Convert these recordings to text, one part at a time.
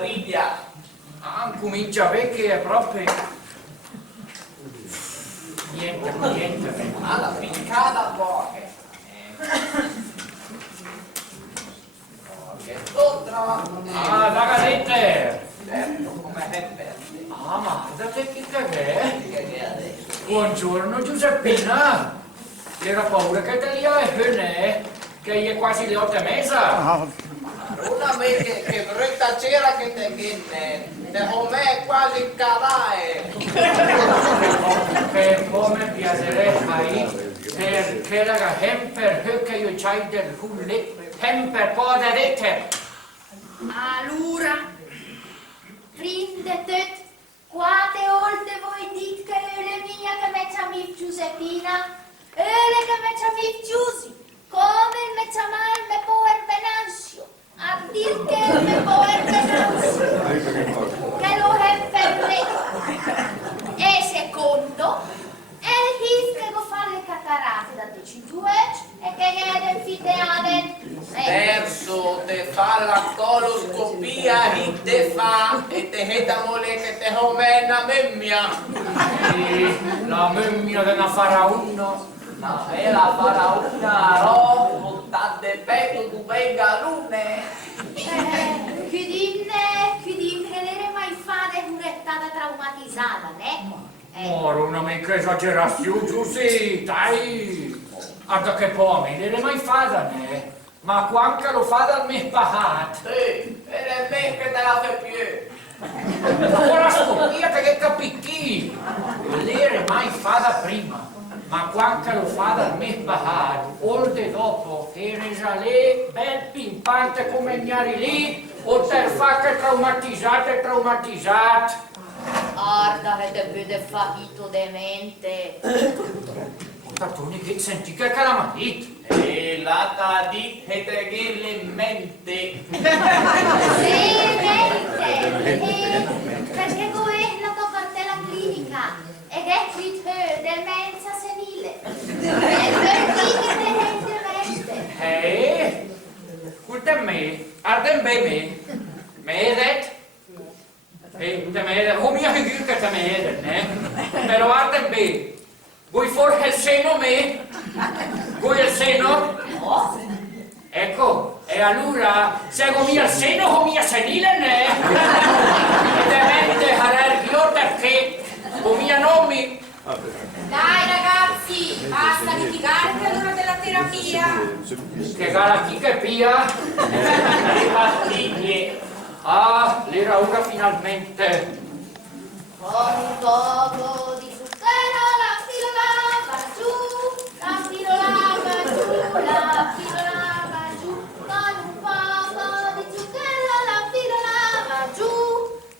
Maria. Comincia a vedere che è proprio... Niente. Alla piccata poche. Che totra. Da cadete! Certo, come è per Ma da te chi che è? che adesso. Buongiorno Giuseppina! Era paura che te lia e che è quasi le 8:30. Una vez che brutta c'era che te viene, te come quasi calae. Che come piacerebbe perché la hemper che io c'hai del hulle hemper poderete. Allora, prendetet, quante volte voi dite che è mia che me chiami Giuseppina? E che me chiami Giusy, come me chiamai me poer benanzio, a dir che me poer benanzio, che lo è per me. E secondo, è il che go fa le catarate da deciduec e che è del fiteaden. Terzo, te fa la coloscopia e te fa e te heta mole che te come una memmia. La memmia della faraona. Una bella faraona, no? Montate petto tu venga lune. Chi dimne l'ere mai fare curettata traumatizzata, ne? Ora una mica esagerazione, Giusy, dai! Guarda che poi me l'ere mai fatta, ne? Ma quanto lo fa dal me pahat? Sì, è me che te la fai più. Ora scoprite che capicchi! L'ere mai fatta prima, ma quanto lo fa dal me pahat? Oltre dopo, era già lì, bel pimpante come gnari lì, o te fa che traumatizzate. Guarda che te vede fatito demente. Toni che senti che calamadit. E la ta di che te che le mente. Perché come la tua parte la clinica ed è qui demenza senile. E per chi che te Guarda me, arden me, medet. Te medet, come io che te medet, ne? Però arden me. Vuoi forse il seno me? Vuoi il seno? No. Ecco, e allora seguo mia il seno o mia senile, ne? E demente io perché o mia nomi. Dai ragazzi, basta litigare per l'ora della terapia. Che galacchi che pia? Le pastiglie. Ah, l'era ora finalmente. Con un poco di zucchero la pillola va giù, la pillola va giù, la pillola va giù. Con un poco di zucchero la pillola va giù,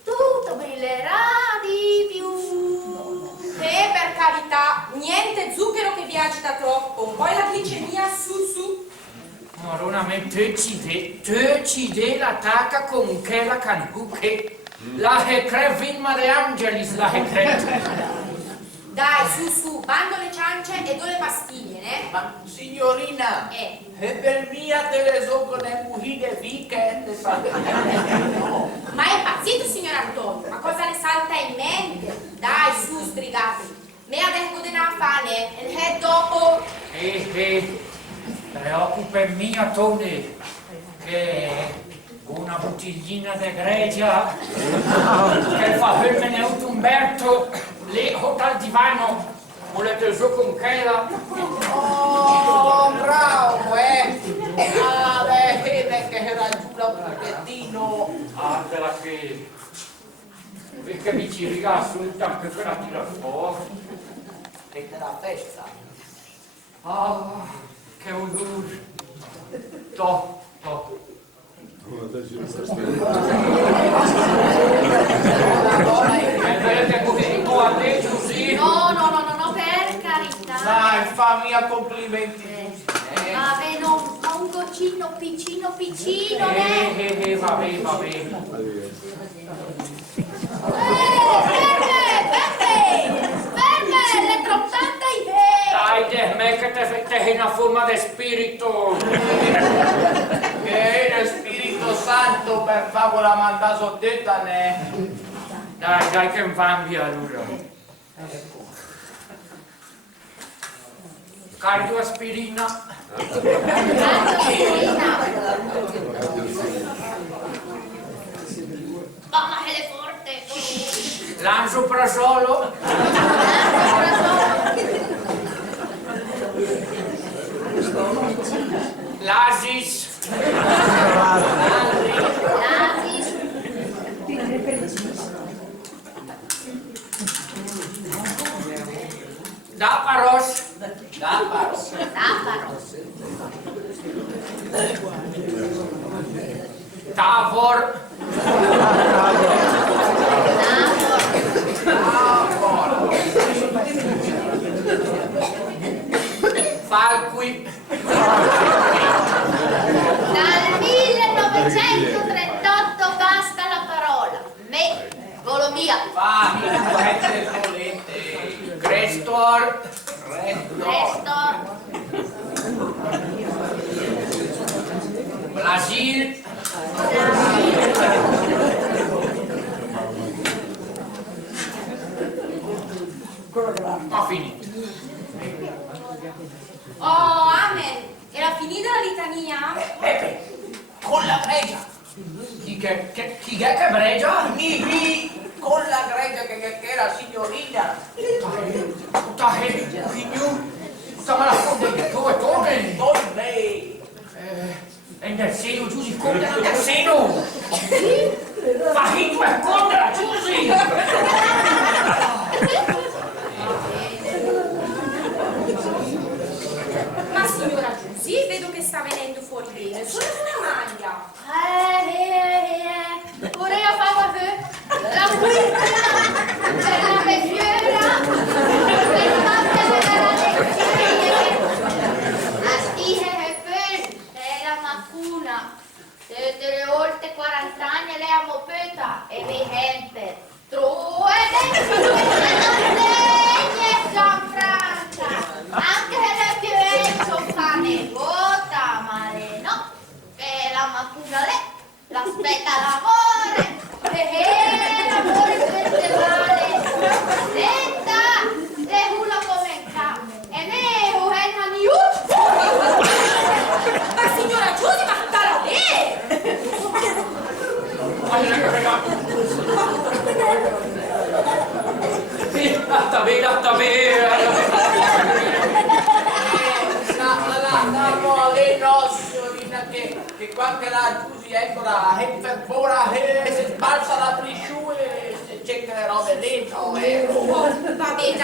tutto brillerà di più. E per carità, niente zucchero che vi agita troppo, poi la glicemia su. Marona me te ci de la tacca con che la canbuche. La he crevin de angelis la he cret. Dai, su, bando le ciance e do le pastiglie, ne? Ma signorina, Eh. e per mia te le so con le muhide weekend. No. Ma è impazzito, signor Antonio? Ma cosa le salta in mente? Dai, su, sbrigatevi. Me adesso della fame, e dopo... Preoccupa mia Tony, che una bottiglina de gregia che fa fermene Umberto lì al divano. Volete giù con quella? Oh, bravo, Ah, beh, che era giù un pochettino. Guardala che mi ci rigasso un tanto che la tira fuori. E te la festa. Ah, che odore. To. Vedete così tu a te, Giusy? No, per carità. Dai, fammi a complimenti. Vabbè, no, ma un goccino piccino, ne? Vabbè. Ferme, le trompette i Dai, de me che te una forma di spirito. Che è lo spirito Dio santo, per favore, la manda sottetta, ne. Dai, che van via allora. Cardioaspirina. Mamma che le forte. Lansoprazolo. L'Asis. Daparos. Tavor. Falqui. Dal 1938 basta la parola. Me, Golomia. Fammi, queste volete. Crestor. Restor. Brasil. Ho finito. Oh, amen. Era finita la litania? Con la gregia. Chi è che bregia? Mi, con la gregia che era signorina. Dai, figlio. Sta malafonda dove come? Con lei. È nel seno, Giusy, condena nel seno! Fahito e condena, Giusy! Ma signora Giusy, vedo che sta venendo fuori bene. Solo una maglia. Pure io favo la quinta, la vecchiera, delle oltre 40 anni lei ha mopeta e mi hemper. Troe e Gianfranca. Anche le più vecchio fa negota, ma le no. Che la macuna lei l'aspetta l'amore. L'amore festival. Senta, le hula come in capo. E me uhenna niu. Ma signora Giusy, ma stala bene! Latta bene! Andiamo alle signorina che quando la Giusy eccola è per ora si spalza la trisciù e cerca le robe dentro. Vabbè,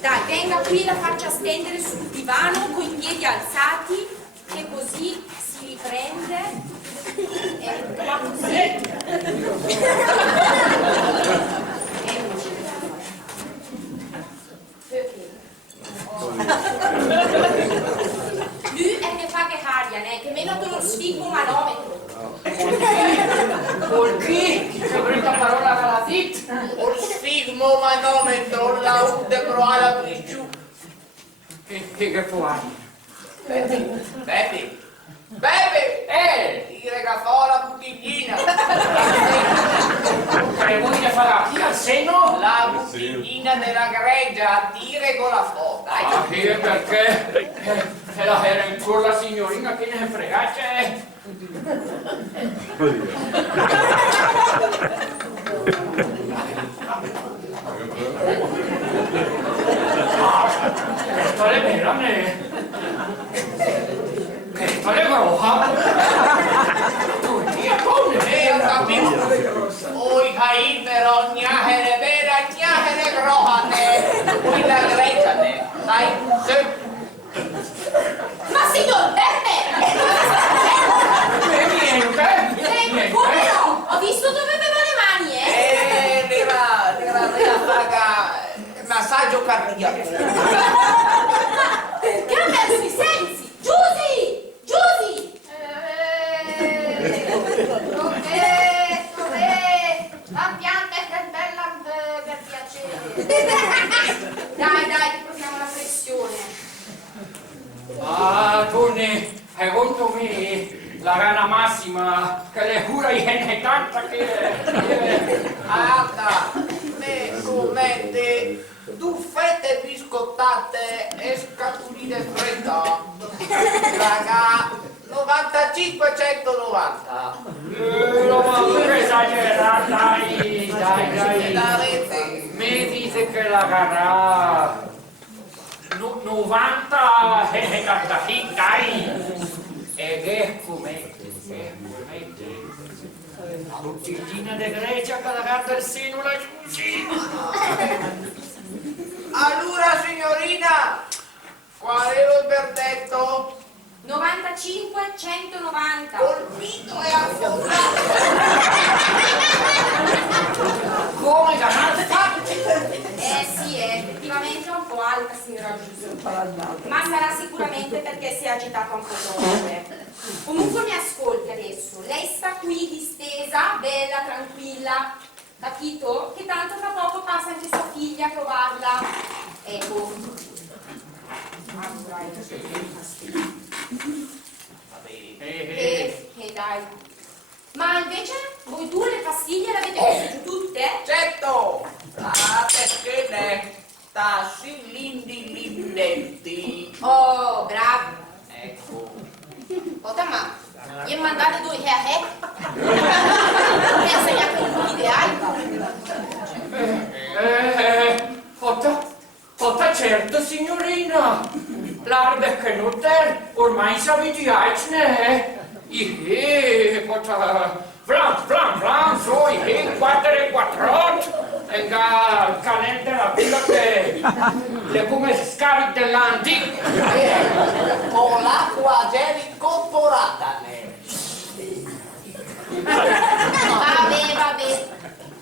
dai, venga qui, la faccia stendere sul divano con i piedi alzati, che così si riprende. Eccola così. Lui è che fa che aria, che meno te lo sfigo manometro. Col chi? Che brutta parola dalla zit! Un sfigmo manometro la ude proala trisciù. Che fuori? Beppe! Tira che fa la bottiglina! E vuoi che farà qui al seno? La bottiglina della gregia, tira con la foto! Ah, sì, perché? Se la era in cuore la signorina che ne fregace! Questo è vero, ne? Questo è groha! Tu, chi è come? Ho capito! Oi cain però gnahere vera, gnahere grohane! Oi la gregia ne! Dai, su! Ma signor Beppe! Niente! Come no? Ho visto dove aveva le mani, Deve fare massaggio cardiaco! Perché ha perso i sensi? Giusy! La pianta è che bella per piacere. Dai, ti proviamo la pressione. Ah, tu ne hai conto me la rana massima, che le cura è tanta che... Guarda, me commenti duffette biscottate e scatuline fredda. Raga, 95-190. Non esagerare, dai. Mi dice che la rana... 90 e tanta sì, dai. E che fumetti, la bottiglina di Grecia che la carta il seno la giusi. Allora signorina, qual è il verdetto? 95-190. Colpito e affondato. Come canal fatto? Sì, effettivamente è un po' alta, signora Giusto. Ma sarà sicuramente perché si è agitato un po' troppo. Comunque mi ascolti adesso. Lei sta qui distesa, bella, tranquilla. Capito? Che tanto tra poco passa anche sua figlia a trovarla. Ecco. Dai. Ma invece voi due le pastiglie le avete messe giù tutte? Certo, perché ne sta lindenti. Oh, bravo. Ecco. Ma gli mandate due che mi ha insegnato un po' ideali. Otta certo, signorina. L'arde che non te, ormai sapete ne. Flam, so, quattro e nga canel della villa che le come scariche dell'antico. Con l'acqua già incorporata. Vabbè.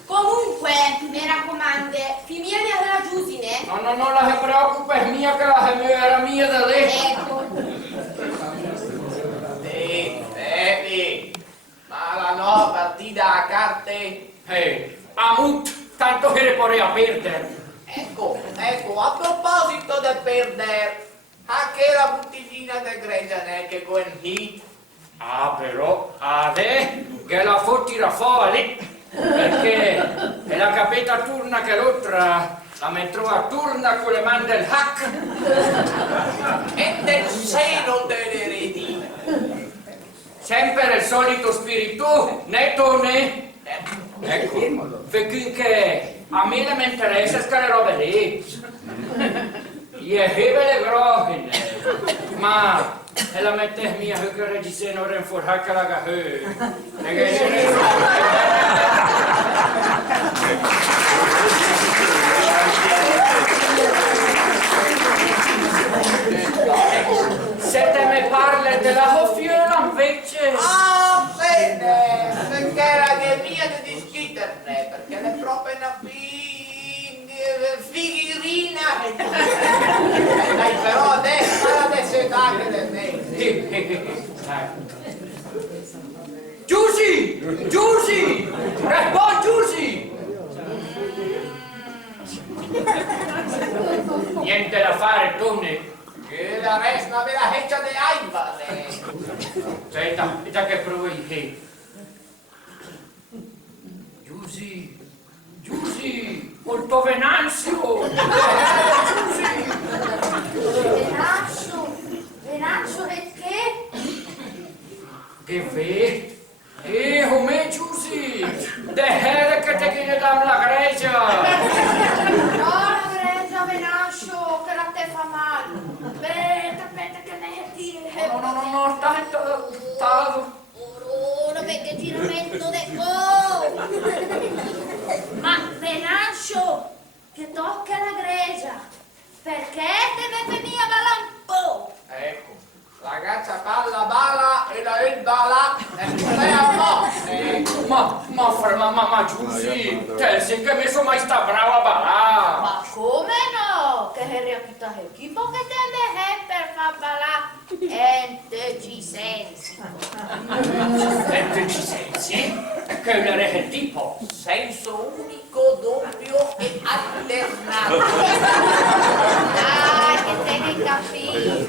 Comunque, mi raccomando, figlia della Giusine. No, non la che preoccupa, è mia che la che era mia da lei. Ecco. Sì, ma la nuova partita a carte. Amut, tanto che le vorrei a perdere. Ecco, a proposito del perdere, anche la bottiglina del Grecia che con hit. Ah, però, adesso che la fottira fuori, perché è la capeta turna che l'altra la metterò a turna con le mani del hack. E del seno delle reti. Sempre il solito spirito, netto né? Ecco, perché a me non mi interessa quelle robe lì. Io avevo le grogne, ma e la mette mia che regisse non rinforcare la cahè. Perché se ne se te me parli della hoffiera invece... Ah, bene, perché era che mia di dischitterne, perché è proprio una figurina. Dai, però adesso è anche del me. Giusy! Rispondi Giusy! Niente da fare, Tony. Che la resta della heccia di Aivale. Aspetta che provo io. Giusy, molto Venanzio! Venanzio e che? Che ve? Come Giusy? De here che te viene dalla Grecia! No, la Grecia, Venanzio, che la te fa male. Aspetta che ne dire. No, stavo. Ora perché ti metto de Ma Venanzio, che tocca la Grecia, perché te ne venia balla un po'? Ecco, ragazza balla e la il balla lei a mo'. Ma Giusy, te sei che mi sono mai sta brava a ballare. Ma come no? Che è reaquita equipo che te ne è per far ballare? Ente ci sensi. Ente ci sensi? Che è il tipo? Senso unico, doppio e alternato. Dai, che te ne capisci.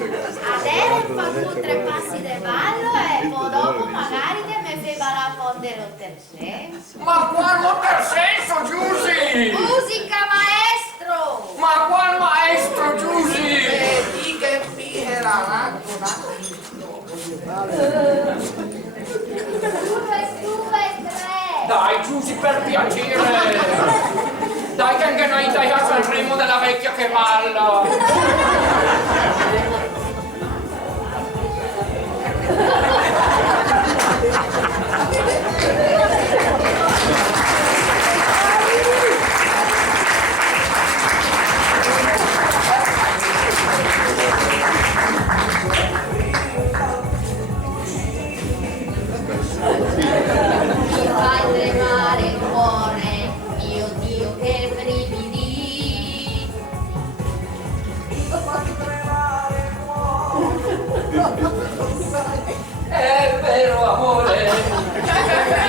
Adesso fa 2 o 3 passi di ballo e tempo dopo magari te me fai fondere il senso. Ma qual per senso, Giusy? Musica maestro! Ma qual maestro, Giusy? Vedi che mi era Due, tre! Dai, Giusy, per piacere. Dai, che anche noi dai a Sanremo della vecchia che balla. Mi fai tremare il cuore, mio Dio che brividi. È vero, amore.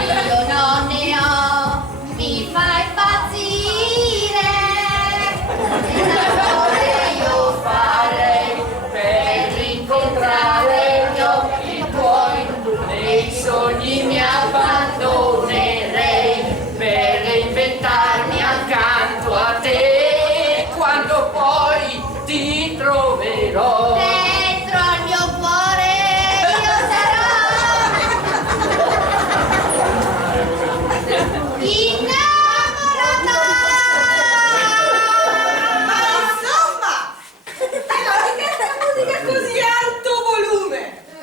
Io non ne ho, mi fai impazzire. Che vorrei fare Per incontrare gli occhi tuoi, nei sogni mi abbandonerei, per inventarmi accanto a te, quando poi ti troverò. dentro al mio cuore io sarò innamorata. Ma insomma, questa musica così alto volume?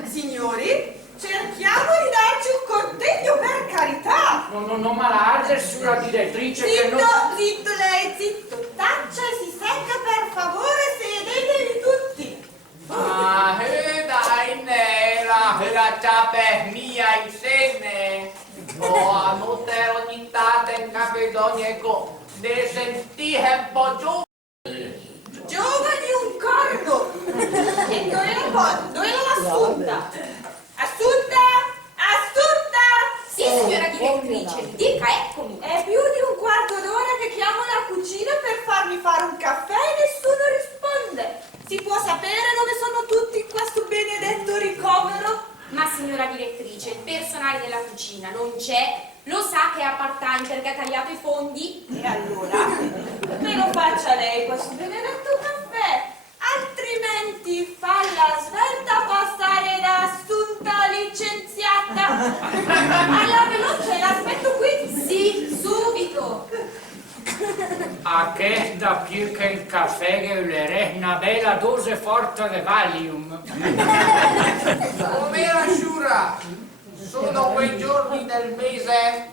Signori, cerchiamo di darci un contegno per carità. Non malarde, signora direttrice, che non... Zitto lei, zitto. Taccia e si secca per favore, sedetevi tutti. Ma dai nera, la ciape mia insieme. A notte ogni tanto in capitonico de sentire un po' giù. Giovani un corno. E dove l'assunta? Assunta? Assunta! Sì, signora direttrice, mi dica, eccomi. È più di un quarto d'ora che chiamo la cucina per farmi fare un caffè e nessuno risponde. Si può sapere dove sono tutti in questo benedetto ricovero? Ma signora direttrice, il personale della cucina non c'è? Lo sa che è a part-time perché ha tagliato i fondi? E allora me lo faccia lei questo benedetto caffè, altrimenti falla svelta passare da assunta licenziata. Alla veloce, l'aspetto qui? Sì, subito. A che da più che il caffè che le re una bella dose forte di Valium. Com'era Shura? Sono quei giorni del mese.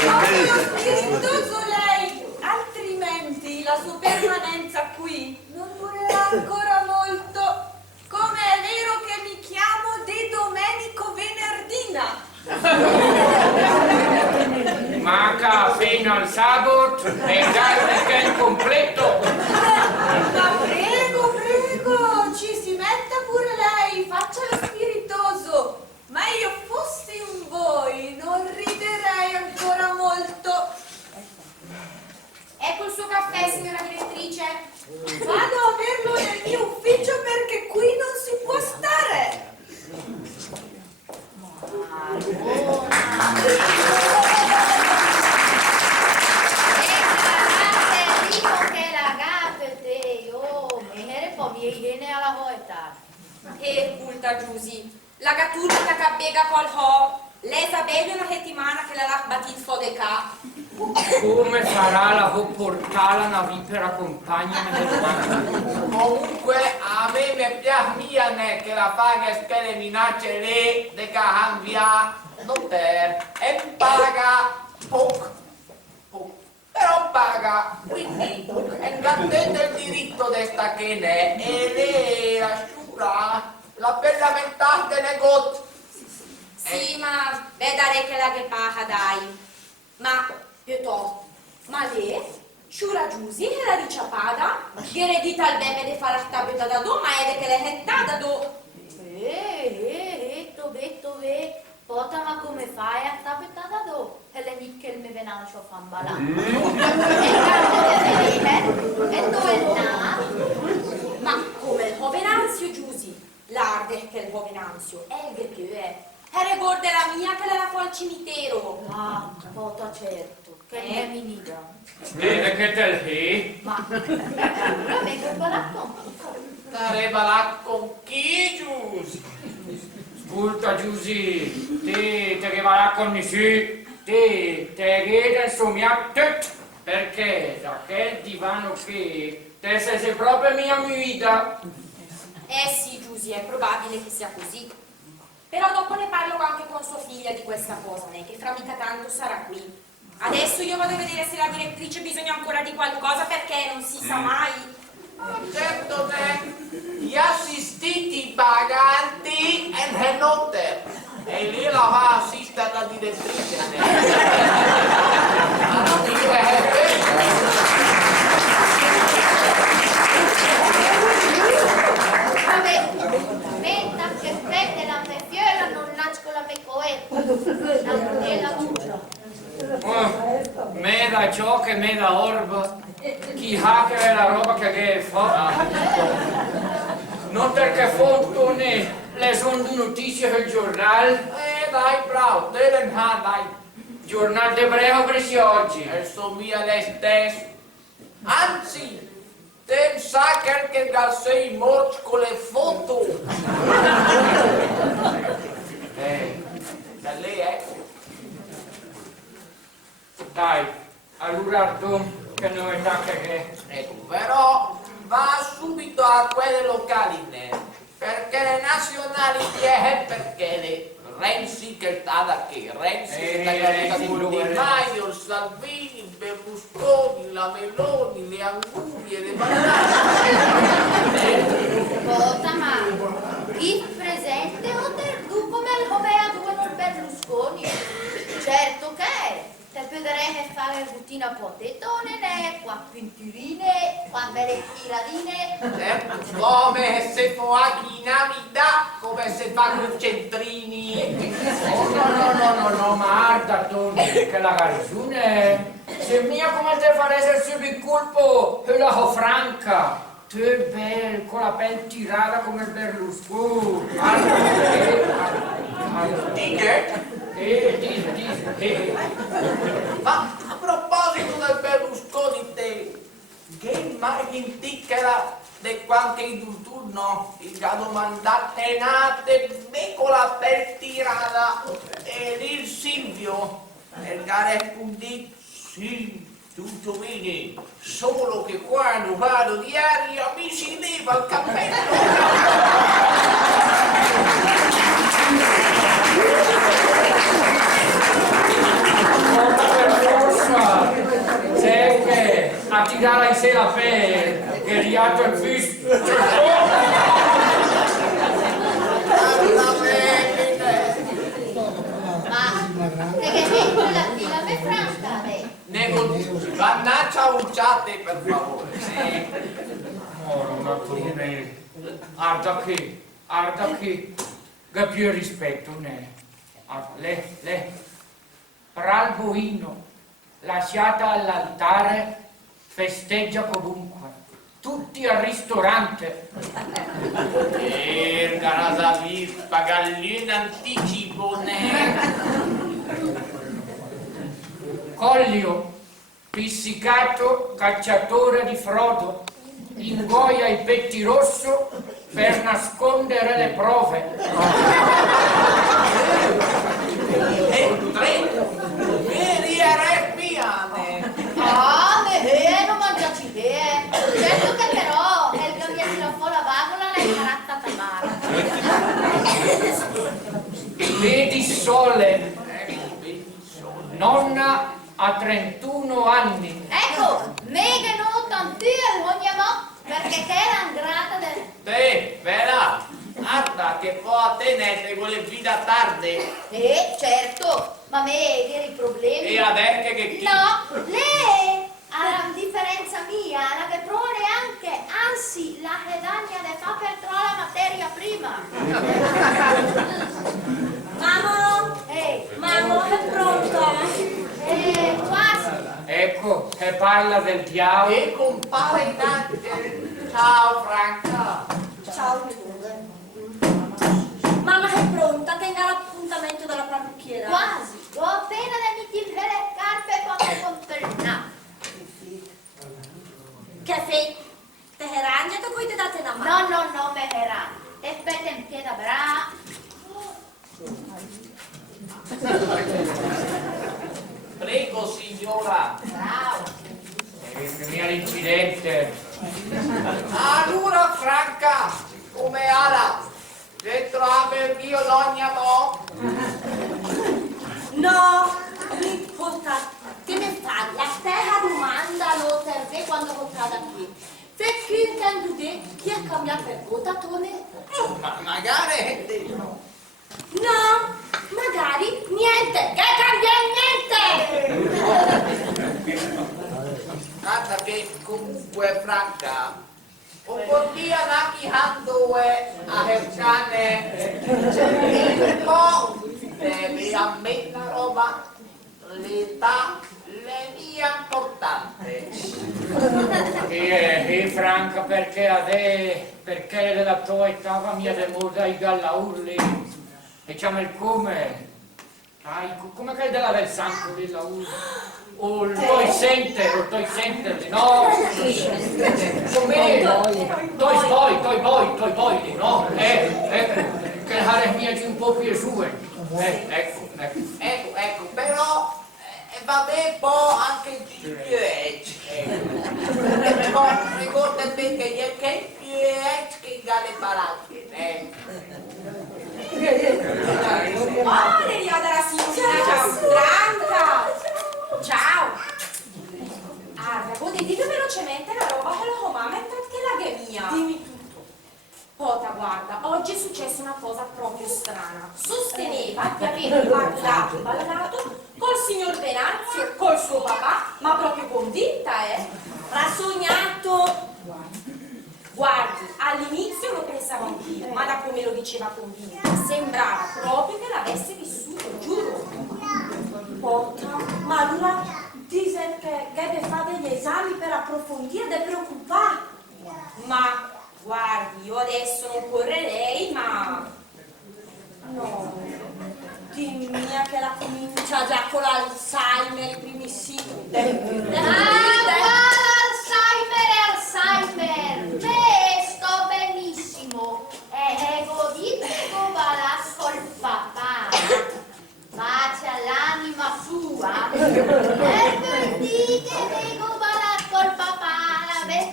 Proprio spiritoso lei, altrimenti la sua permanenza qui non durerà ancora molto. Come è vero che mi chiamo De Domenico Venerdina. Manca fino al sabato e già il weekend completo. Ma prego, prego, ci si metta pure lei, faccia lo spiritoso. Ma io fossi un voi, non riderei ancora molto. Ecco il suo caffè, signora direttrice. Vado a averlo nel mio ufficio perché qui non si può stare. E culta Giusy, la gatturita che bega col ho, lei sa bene una settimana che la battit fo de ca. Come farà la portare una vipera compagna nel mare? Comunque a me mi piace che la paga che le minacce lì de cambia non per e paga poco. Però paga, quindi ingantendo il diritto di sta che ne e lei la sciura la bella mentante negot. Sì, ma vedere che la che paga dai. Ma piuttosto, ma lei, sciura Giusy, che la ricciapada, che le dita al bebe de fare la tabetta da do, ma è che le hentata do. Betto, Vota, ma come fai a tappettare dopo? E le nicche il mio venancio fa imbalare. E dove è nato? Ma come il Hovenanzio, Giusy? L'arde che il Hovenanzio è il che è. E ricorda la mia che la fu al cimitero. Ah, vota certo, che è minida. E che te l'hai? Ma, non è che va con Stareva là con chi, Giusy? Ascolta Giusy, te che va là con sì, te chiede insomma perché da quel divano che te sei proprio mia amica. Eh sì, Giusy, è probabile che sia così. Però dopo ne parlo anche con sua figlia di questa cosa, né? Che fra mica tanto sarà qui. Adesso io vado a vedere se la direttrice ha bisogno ancora di qualcosa perché non si sa mai. Certo, gli assistiti paganti e le notte. E lì la va assistere la direttrice. Ma non dire è vero. Vabbè, metta che prende la mia fiera non nasco la mia coetta. La mia la cuccia. Me da ciò che me da orba, chi ha che è la roba che fa. Non perché fonto ne le sono di notizie del giornale. Dai, bravo, te ne dai. Giornale d'ebreo presi oggi. E somiglia lei stesso. Anzi, te sa che sei morto con le foto. Da lei è. Dai, allora tu che non è che Ecco, però va subito a quelle locali, perché le nazionali è perché le Renzi che sta da che? Renzi che sta da con Di Maio, il Salvini, il Berlusconi, la Meloni, le Angurie, le banane. Vota, ma il presente o tu come il governo del Berlusconi? Certo che è. Te potrei fare routine potetone, qua pinturine, qua belle tiradine. Come se fa in Navidad, come se fa con i centrini. No, ma guarda Tony, che la canzone se mia come te faresti sul il colpo e la ho franca. Tu è bella, con la pelle tirata come il Berlusconi. Dice? Dice. Ma a proposito del Berlusconi, te, che mai inticchera di qualche turno, il domandate nate, me con la pelle tirata, e il Silvio, e il gare punti, sì, tutto bene, solo che quando vado diario mi si leva il cappello. Sempre a tirare in sé la pelle, che riatto il visto. Ma che metto la fila me franca, Mannaggia usate per favore. Guarda che più rispetto ne. Le, Ralboino, lasciata all'altare, festeggia comunque. Tutti al ristorante. Casa vispa, gallina anticipo, Collio, pizzicato, cacciatore di frodo, ingoia il pettirosso per nascondere le prove. E tre, veri arrabbiane. Ah, non mangiaci te. Certo che però, è il cambiare la folla vagola l'hai imparata a Vedi sole, nonna ha 31 anni. Ecco, me che non tanti ogni mo, perché che era ingrata del... Te, vera, guarda che può a tenere con le vita tarde. Certo, ma me i problemi... E adesso che chi? No, lei, a differenza mia, la che prone anche, anzi, la redagna le fa per trovare la materia prima. Mamma, me parla del diavolo. E compare in arte. Ciao Franca. Ciao. Mamma è pronta, tenga l'appuntamento dalla parrucchiera. Quasi, ho appena da mitigare le scarpe e poi con tornato. Che fai? Te herangete o te date una mano? No, Meheran. Te spetta in pieda bra. Prego signora. Bravo. Mia l'incidente. Allora Franca, come ala? Dentro a me mio l'ogna mo? No, ascolta, che ne fa? La terra domanda lo terve quando comprata qui. Perché intendo te chi ha cambiato per votatore? Ma magari No, magari niente, che cambia niente! guarda che comunque Franca un po' di anche a hercane un po' devi ammettere una roba l'età le mie importante. E Franca, perché la tua età mia de moda i gallaurli e c'è il come? Come che della del santo della urli? O il tuoi sente, no? Come? Toi poi, no? Che la mia di un po' più su. Ecco, però vabbè un po' anche di ricordate che che gale parate, Oh, Neria della signora Franca! Ciao! Vuoi dire velocemente la roba che lo mamma è perché la che mia? Dimmi tutto. Pota, guarda, oggi è successa una cosa proprio strana. Sosteneva di aver ballato col signor Venanzio, col suo papà, ma proprio convinta, Rasognato! Guardi, all'inizio lo pensavo anch'io, ma da come lo diceva convinta, sembrava proprio che l'avesse vissuto, giuro. Porta, ma allora dice che deve fare gli esami per approfondire e preoccupare. Ma guardi, io adesso non correrei, ma No, dimmi che la comincia già con l'Alzheimer, i primissimi tempi. Alzheimer, beh, sto benissimo. E godito va col papà. Pace all'anima sua. E per dire che va col papà, beh.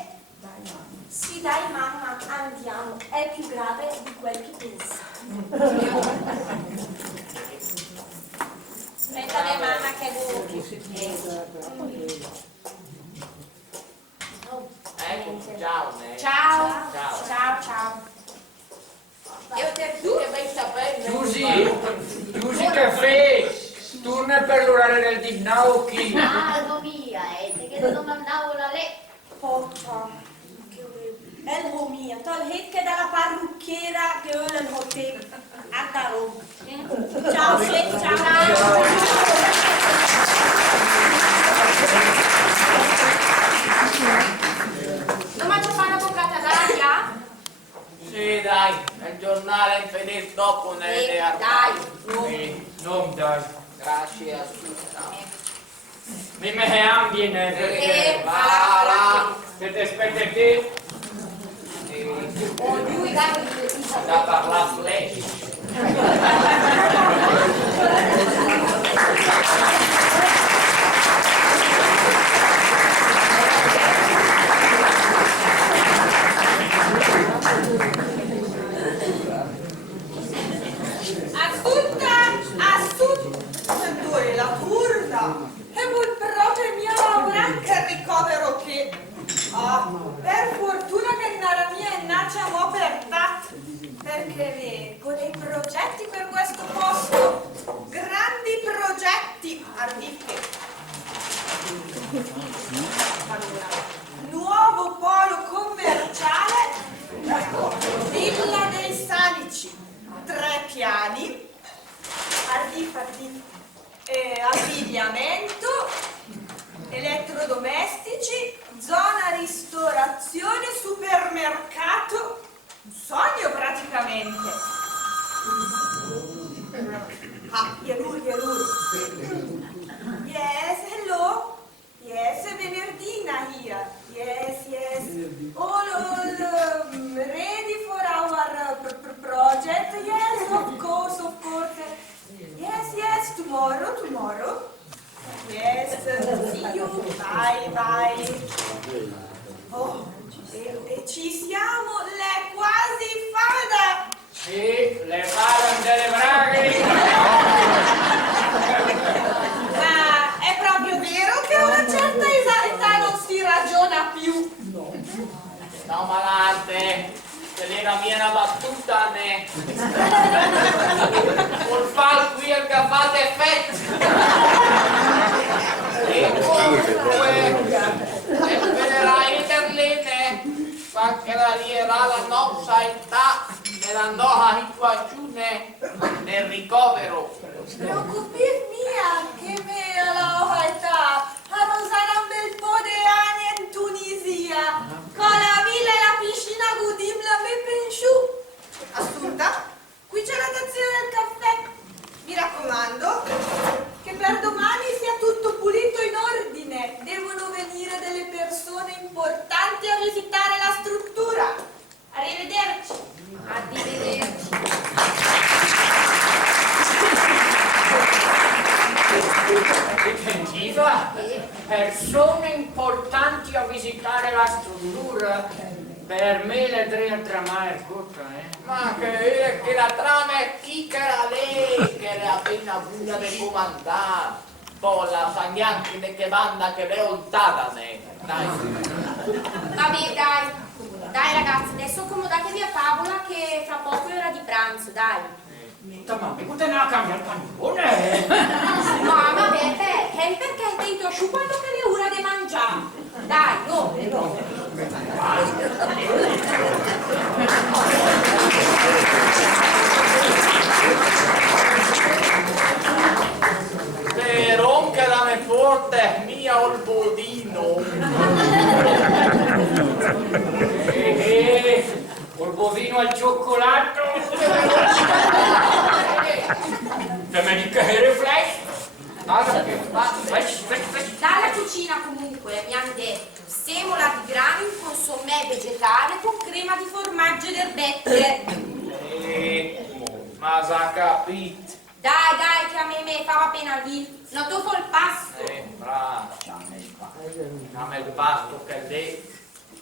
Sì, dai mamma, andiamo, è più grave di quel che pensa. aspetta le mamma che Ecco, ciao. Ciao. Io che bei sapere. Giusi che fai? Turna per l'orario del dinnauchi. Amico mia, che te domandavo la lei. Porta, che orribile. Mia, tal che dalla parrucchiera che ho nel hotel a Roma. Ciao, Ma ci fanno boccata d'aria? Sì, dai, nel giornale in venire dopo nelle Dai, Non dai. Grazie a tutti. Mi me ambine. Va. Se ti aspetti te, lui Da parlare flash. Dove la turda? E vuol proprio mia branca ricovero che... per fortuna che nella mia è nata un'opera perché con dei progetti per questo posto, grandi progetti, ardite. Allora, nuovo polo commerciale, Villa dei Salici, 3 piani, abbigliamento elettrodomestici, zona ristorazione, supermercato. Un sogno praticamente. Ah, Yarur. Yes, hello. Yes, Bernardina here. Yes. All ready for our project? Yes, of course. Yes, tomorrow. Yes, see you. Bye. Oh, e ci siamo, l'è quasi fatta. Sì, le faran delle braghe. Ma è proprio vero che a una certa età non si ragiona più. No, malate, se era mia una battuta, ne. Col far qui il che fate effetto. E comunque, venerai Interline, qualche era la nostra età, me l'andò a qua giù nel ricovero. Preoccupir mia, che me alla età, a rosare un bel po' di anni in Tunisia, con la villa e la piscina gudim la me pensiù. Assurda, qui c'è la tazzina del caffè. Mi raccomando che per domani sia tutto pulito in ordine. Devono venire delle persone importanti a visitare la struttura. Arrivederci. Sentiva? Persone importanti a visitare la struttura. Per me le tre tramare tutta, Ma che la trama è chi che era lei, che era appena buona di comandare. Poi la sa neanche che banda che le oltata ne. Dai. Vabbè, dai ragazzi, adesso accomodatevi a tavola che fra poco è ora di pranzo, dai. Ma mi poteva cambiare il pannione? No, vabbè, perché ti tosciù quando che è ora di mangiare. Dai, no. Però che la me porta è mia il bodino. Col bovino al cioccolato. Che mi dica che riflesso. Dalla cucina comunque mi hanno detto semola di grano in consommé vegetale con crema di formaggio ed erbette. Ma sa capito. Dai, che a me fa appena lì. Non tocco il passo. Bravo. Dammi il pasto che lei.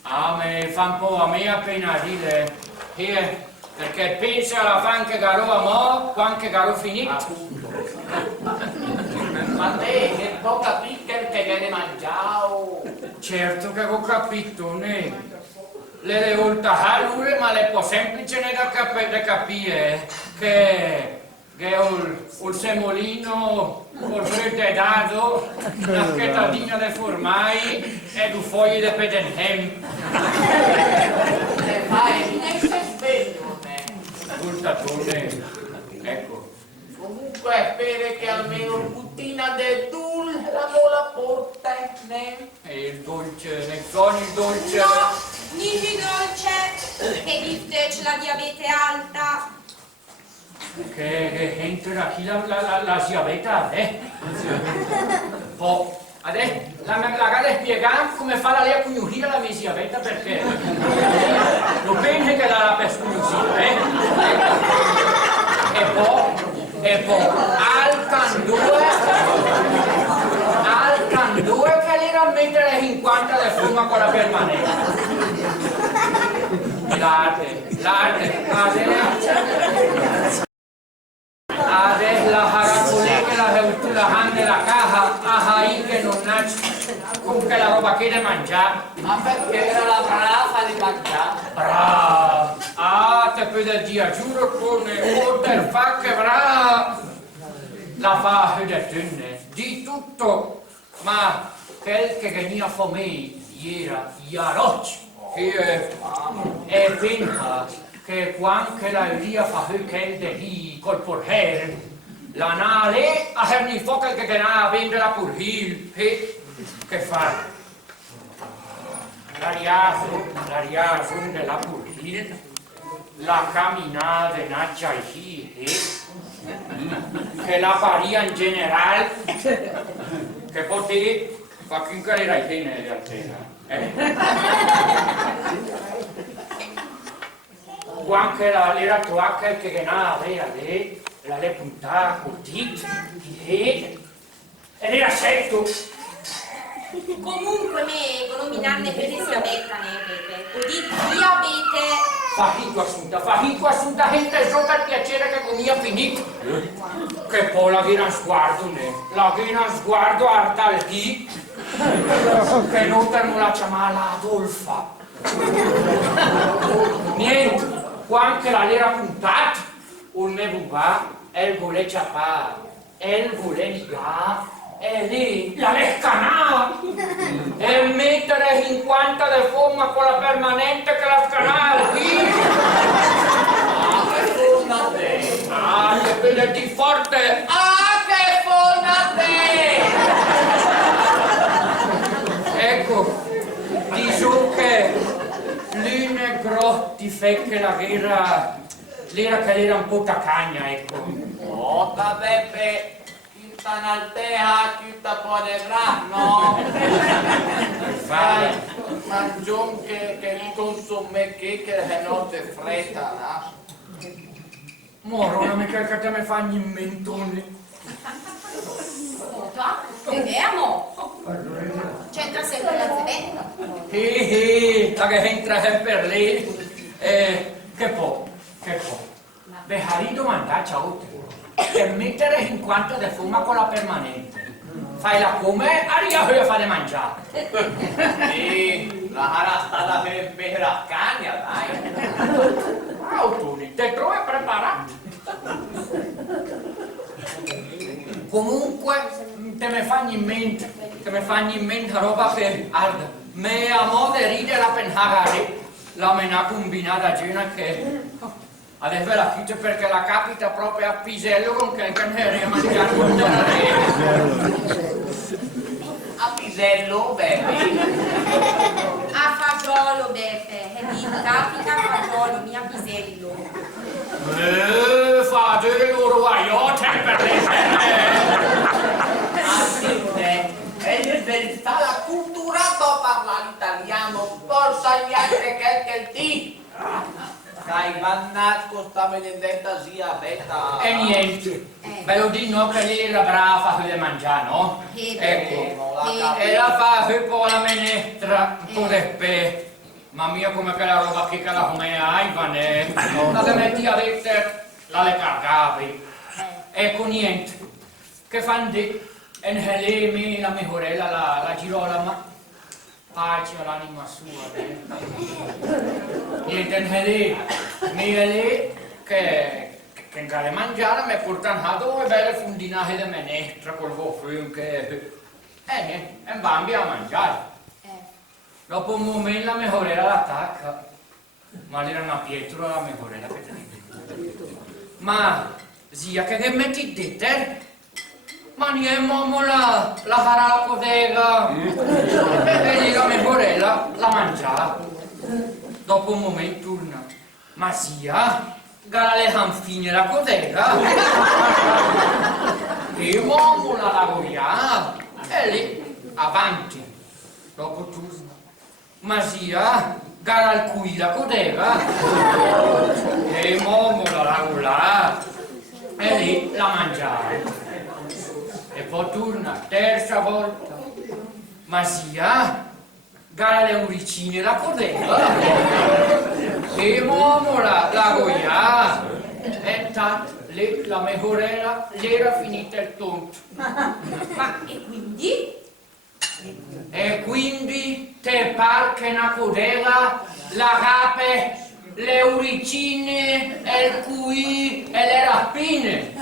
A me fa un po' a me appena dire. Perché pensa alla fan che garò a mo', quando garò finito. Appunto. Ma te che poca picca che viene mangiato. Certo che ho capito, ne. Le devo tagliare, ma le può semplice da capire che il semolino, col freddo dato, una schettadina di formai e due foglie di pedenhem. Ne fai, ne sei sveglio, ne. Ascoltatore, ecco. Comunque spero che almeno il buttina del dul la vola porta, ne. E il dolce, ne con il dolce. No, niente dolce. Che dite c'è la diabete alta. Che entra qui la diabete, Poi, adesso la ragazza spiega come fa la lei a cugnuire la mia diabete perché lo pensa che la per scuriosità, E poi alcan due che le rammettere 50 del forma con la permanente. L'arte, adesso la caracolè che la hand nella caja, ahai che non nasce con che la roba che da mangiare. Ma perché era la brava di mangiare? Bravo! Ah, te puoi dire, giuro con oltre fa che bravo! La fa da tenne, di tutto, ma quel che veniva a me era Jarocci, che è pensa che quando la via fa quel di col portiere, la nale a hernifocca che era a vendere pur il, e Che fa? La riaso della pulire, la camminata in acciaie, che la paria in generale, che potete fa chincare la pene di altera. Anche l'era tua che nada la le puntata così e era certo. Comunque me nominarne per Elisabetta ne così chi avete Fa hitto assunta gente gioca al piacere che con mia finito. Che poi la viene a sguardo al chi che non te non la chiamava la Adolfa. Niente. Quando la lera puntata, un ne va, el vuole ciapare, el vuole ligare, e lì la scanava e mettere 50 di forma con la permanente che la scanava. Ah, che fornate! Ah, che bella di forte! Ah, che fornate! Ecco, dico che l'une grotti fecche l'era che era un po' tacagna, ecco. Oh, Beppe, quinta naltea, quinta poderà, no? Fai. Mangion che consume che è notte fretta, no? Moro, non mi che te mi fanno in mentone. vediamo c'entra sempre la zebetta La che entra sempre lì. Che può? Behari domandare ciao per mettere in quanto di fuma con la permanente. Fai la come, aria voglio fare mangiare. Sì, la stata per la cagna, dai. Autoni, te trovi preparato. Comunque, te mi fanno in mente roba che, guarda, me a modo di ridere la pensare, la mena combinata cena che adesso la chiude perché la capita proprio a pisello con che canere a mangiare con A pisello, Beppe. a fagiolo Beppe e mi capita a fagiolo mia pisello fate loro guaiote per le E in verità la cultura a parlare italiano, forza gli altri che il T. Dai, mannacco, sta benedetta sia betta. e niente. Ve lo dico che lei era brava a mangiare, no? Ecco. E la fa poi la menestra con le pe. Ma mia come che la roba che la come hai, vanè. La che metti a vedere, la le cargavi. Ecco niente. Che fanno di? E lei, la mia sorella, la girola, ma pace all'anima sua. Niente, lei che in care mangiare mi portano a due belle fondinate di menestra col gofro che niente, e bambi a mangiare. Dopo un momento la mia sorella l'attacca, ma era una pietra la mia sorella che te. Ma zia che metti di te? Ma niente, la farà la codega. E lì la mia sorella la mangiava. Dopo un momento torna. Ma zia, gara le hanfine la codega. E mamma la lavoriamo. E lì, avanti. Dopo torna. Ma zia, gara al cui la codega. E mamma la lavoriamo. E lì la mangiava. E poi torna, terza volta. Ma zia, gara le uricine la codega. E mamma la goia. E lì la mia sorella gli era finita il tonto. ma e quindi? E quindi te par che una codega la rape le uricine e il cui e le rapine.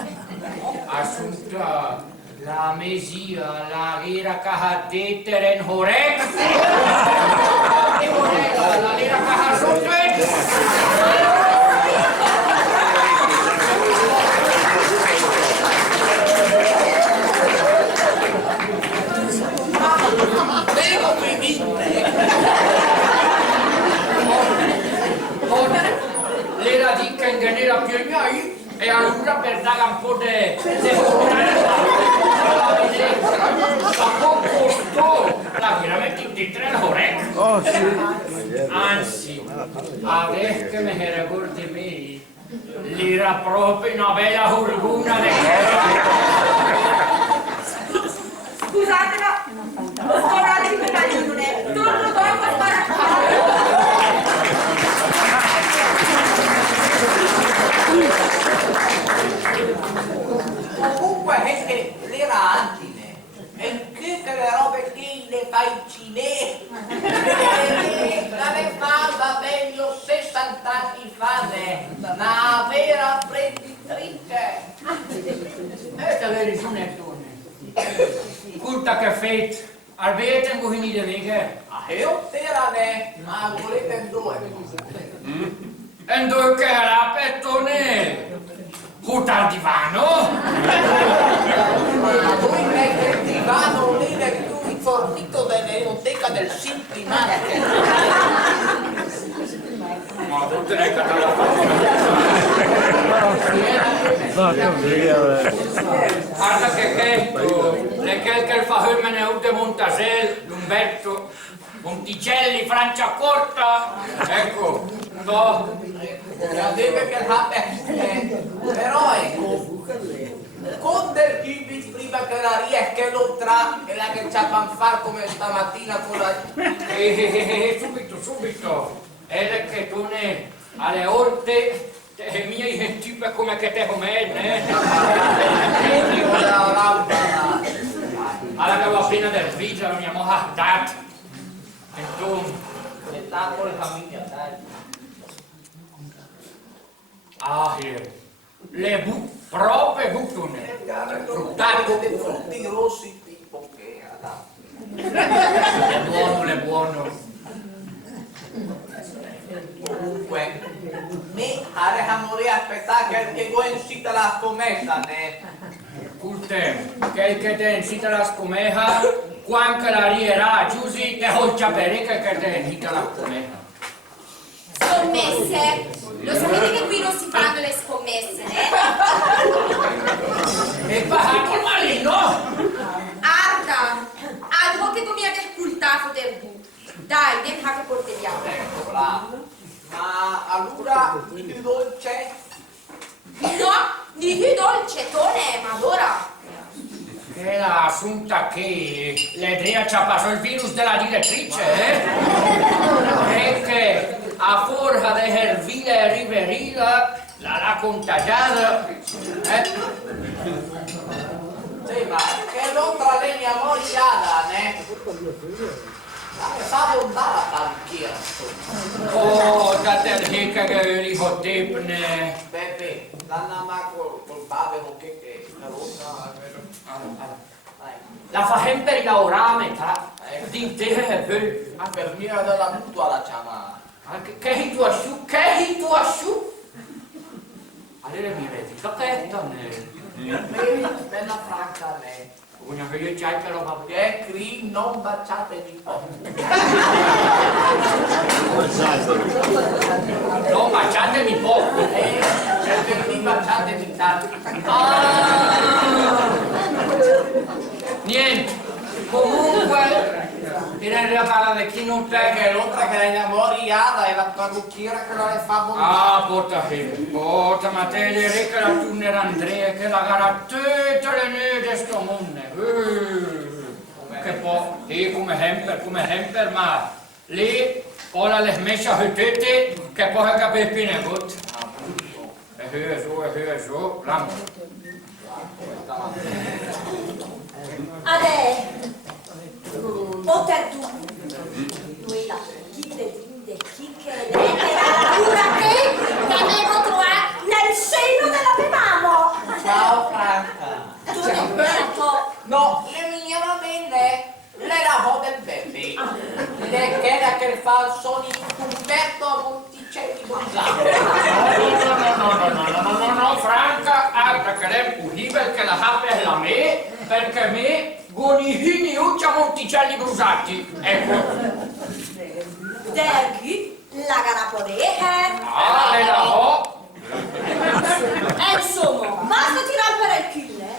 Assunta la mesia, la lira caja dettere in horek. La lira caja sotret. Oh, sì. Anzi, adesso che me ne ricordi me, l'era proprio una bella furguna di Scusatela, scusatemi per la riunione, torno dopo a sbaraccare. Comunque è che l'era antine, e che le robe che le fai cinese, la le fa meglio 60 anni fa, una vera prenditrice. Ecco la ragione, Culta che fate, arbete in finire mica. Io terane, ma volete due. E dove che era pettone? Culta al divano? Ma voi mettete il divano lì nel più informito dell'enoteca del Simpli Market. Ma tutte le catalogue. Guarda che questo, le che fa Hülmene Ude Montasel, Umberto, Monticelli, Franciacorta, ecco, no. Deve che la peste, però ecco, con del Gibis prima che la riesca lo tra e la che c'ha panfar come stamattina con la... Subito, ed che tu ne alle orte, i miei tipi come che te come, alla che ho appena del video, la mia moha dat, e tu, Le tavole famiglia, dai. ah, le proprie buttone, Fruttato dei frutti rossi tipo che era. le buono. Comunque, me a morire aspettare che voi uscite la scommessa, ne? Culte, che te incita la scomeja, quanto la rierà, giusi, te hoccia perica che te incita la scomeja. Scommesse? Lo sapete che qui non si fanno le scommesse, E pagato malino! Arda, algo che tu mi aver cultato del bu. Dai, devi che porteriamo. Eccola. Ma allora, il dolce? No, di più dolce, tone, ma ora. Che la assunta che l'idea ci ha passato il virus della direttrice, E che a forja de Hervile e Riverila la contagiata, Sì, ma che non tra le mie moriada, ne? Sa andare a parchia. Oh, da te che li hotipne. Pepe, danna ma col bavero che La fa sempre lavorare, di te ma per mia della mutua la chiama. che hi tu asciù, che hi tu asciù? Allora mi vedi, che Bella franca, ne? una che io c'hai che lo fa Che cri non baciatemi poco. non baciatemi poco. Perché mi baciatemi tanto. Niente, comunque direi la parola di chi non te Perché l'altra che la innamoriata è la parrucchiera che la le fa bollare. ah, porta, ma te direi che la tunnera Andrea che la gara tutte le nude sto mondo. Che poi, come hemper, ma lì ora le smessa tutte che poi capisci ne gut. E su, lampo. Adesso, poter tu, noi la chi le dinde, chi che le dinde, la cura che devo trovare nel seno della mia mamma. Ciao Franca. Tu non vero? No, le mie mamme le lavò del bebè. Le che era che fa sono in Umberto a Monticelli Gonzaga. No, Franca, perché lei è un libro che la fa per la me, perché me Gonihini Uccia Monticelli Brusati, ecco. Dergi, la garaporehe. Ah, le la ho. E insomma, basta tirare per il culo.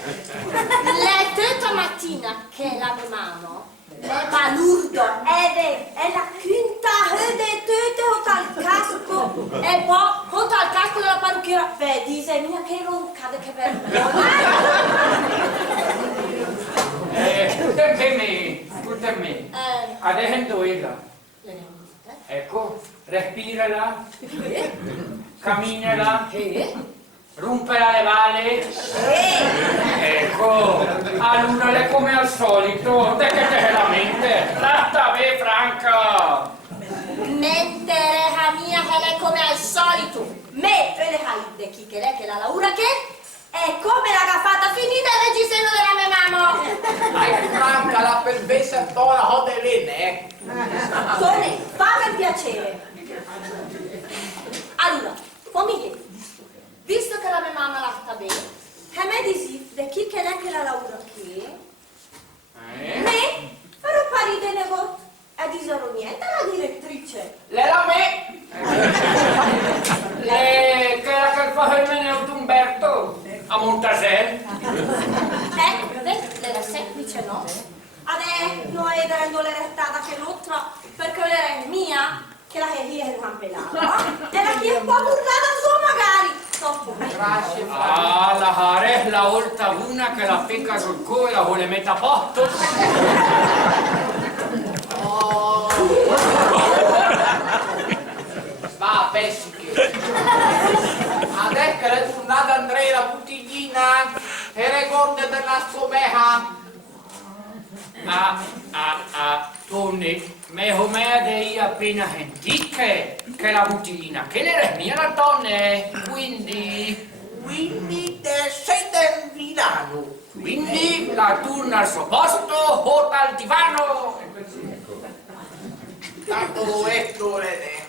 Le tutta mattina mattina che la mamma è balurdo è la quinta de tutte al casco e poi al casco della parrucchiera vedi dice mia che roncade che vergogna Tutta me. Adesso ella. Ecco, respirala, camminala, rumpela le valle. Ecco, allora è come al solito, te che te la mente. Tratta me, Franca. mentre la mia che lei come al solito me e le haide chi che lei che la Laura che è come la fatta finita il reggiseno della mia mamma. Ai Franca, la pervesa tola hodelene. Tone, fammi il piacere. Allora, fammi che, visto che la mia mamma la sta bene, che me dici di chi che lei che la Laura che me farò parire negozio e diserò niente alla direttrice. Le la me. Che era che fa il meneuto Umberto a Montasel. Ecco, vedete, era semplice, no? Adesso noi vedendo le rettata che l'altra, perché era mia, che la che è campellata, e la che è un po' burlata sua magari. Troppo bene. Grazie, Ah, la Hare, la volta una che la picca sul cuore e la vuole mettere a posto. Oh. Va, pesci. Adesso che è tornata Andrea la bottiglina e ricorda della scomeha. Tony, me come dei appena sentito che la bottiglina, che le mia la donne, quindi te siete in Milano. la turna al suo posto o al divano. Tanto questo è.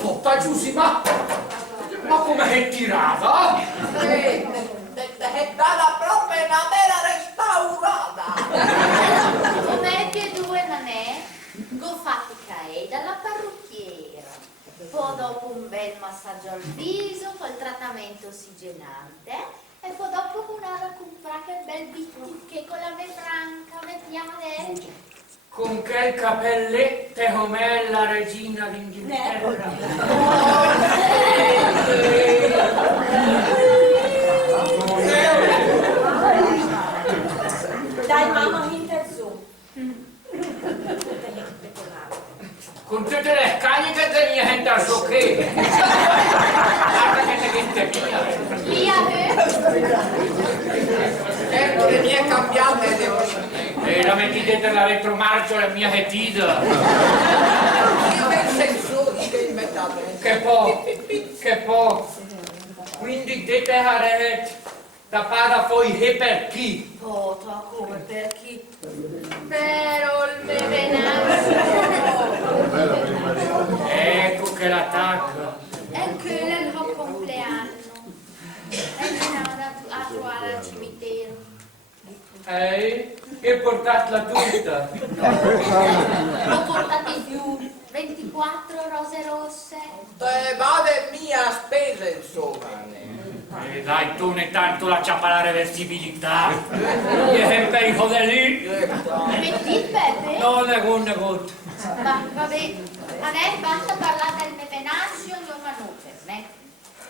Porta Giussi, ma come è tirata? È stata proprio una bella restaurata. Come che due nanè, go fatti cae dalla parrucchiera. Poi dopo un bel massaggio al viso, col trattamento ossigenante, e poi dopo una da comprare quel bel bitticche con la me franca, me piace. Con che capellette com'è la regina d'Inghilterra? Dai mamma in terzo. Con tutte le cariche che mi gente al suo che? Guarda che te mia. Via, Certo le mie cambiate devo E la metti dentro la retromarcia la mia hetida. che sensori che inventate. Che po'. Quindi te harete tappata poi per chi? Poto, come per chi? però il me venascio. Ecco che l'attacca. E quello è il mio compleanno. E mi andava a trovare al cimitero. E portatela tutta. Ho portato i fiori, 24 rose rosse. Vade mia spesa insomma. Dai, tu ne tanto lascia parlare versibilità. Gli esempi di lì. Metti il pepe? Non ne conto. Vabbè, adesso basta parlare del mio venascio e non per me.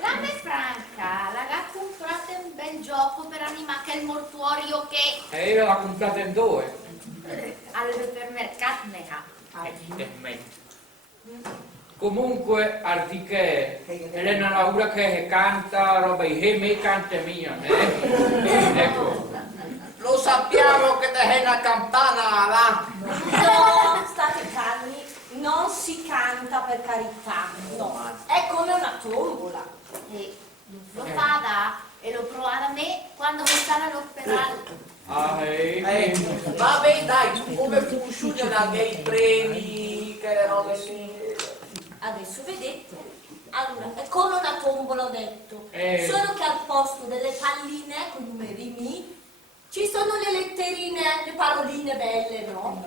La me franca, l'ha comprato un bel gioco per animare che il mortuorio che E io l'ho comprata in due. al supermercato ne ha. Comunque, artiche, Elena Laura che canta roba e me canta mia, ecco. Lo sappiamo che te è una campana là. No, state calmi, non si canta per carità, no, è come una tombola. E lo fada e lo provare a me quando mi stanno all'ospedale. Vabbè dai, come funzionano che i premi, che le robe lì? Adesso vedete, allora, è come una tombola ho detto, Eh. solo che al posto delle palline con i numeri mi ci sono le lettere letterine, le paroline belle, no?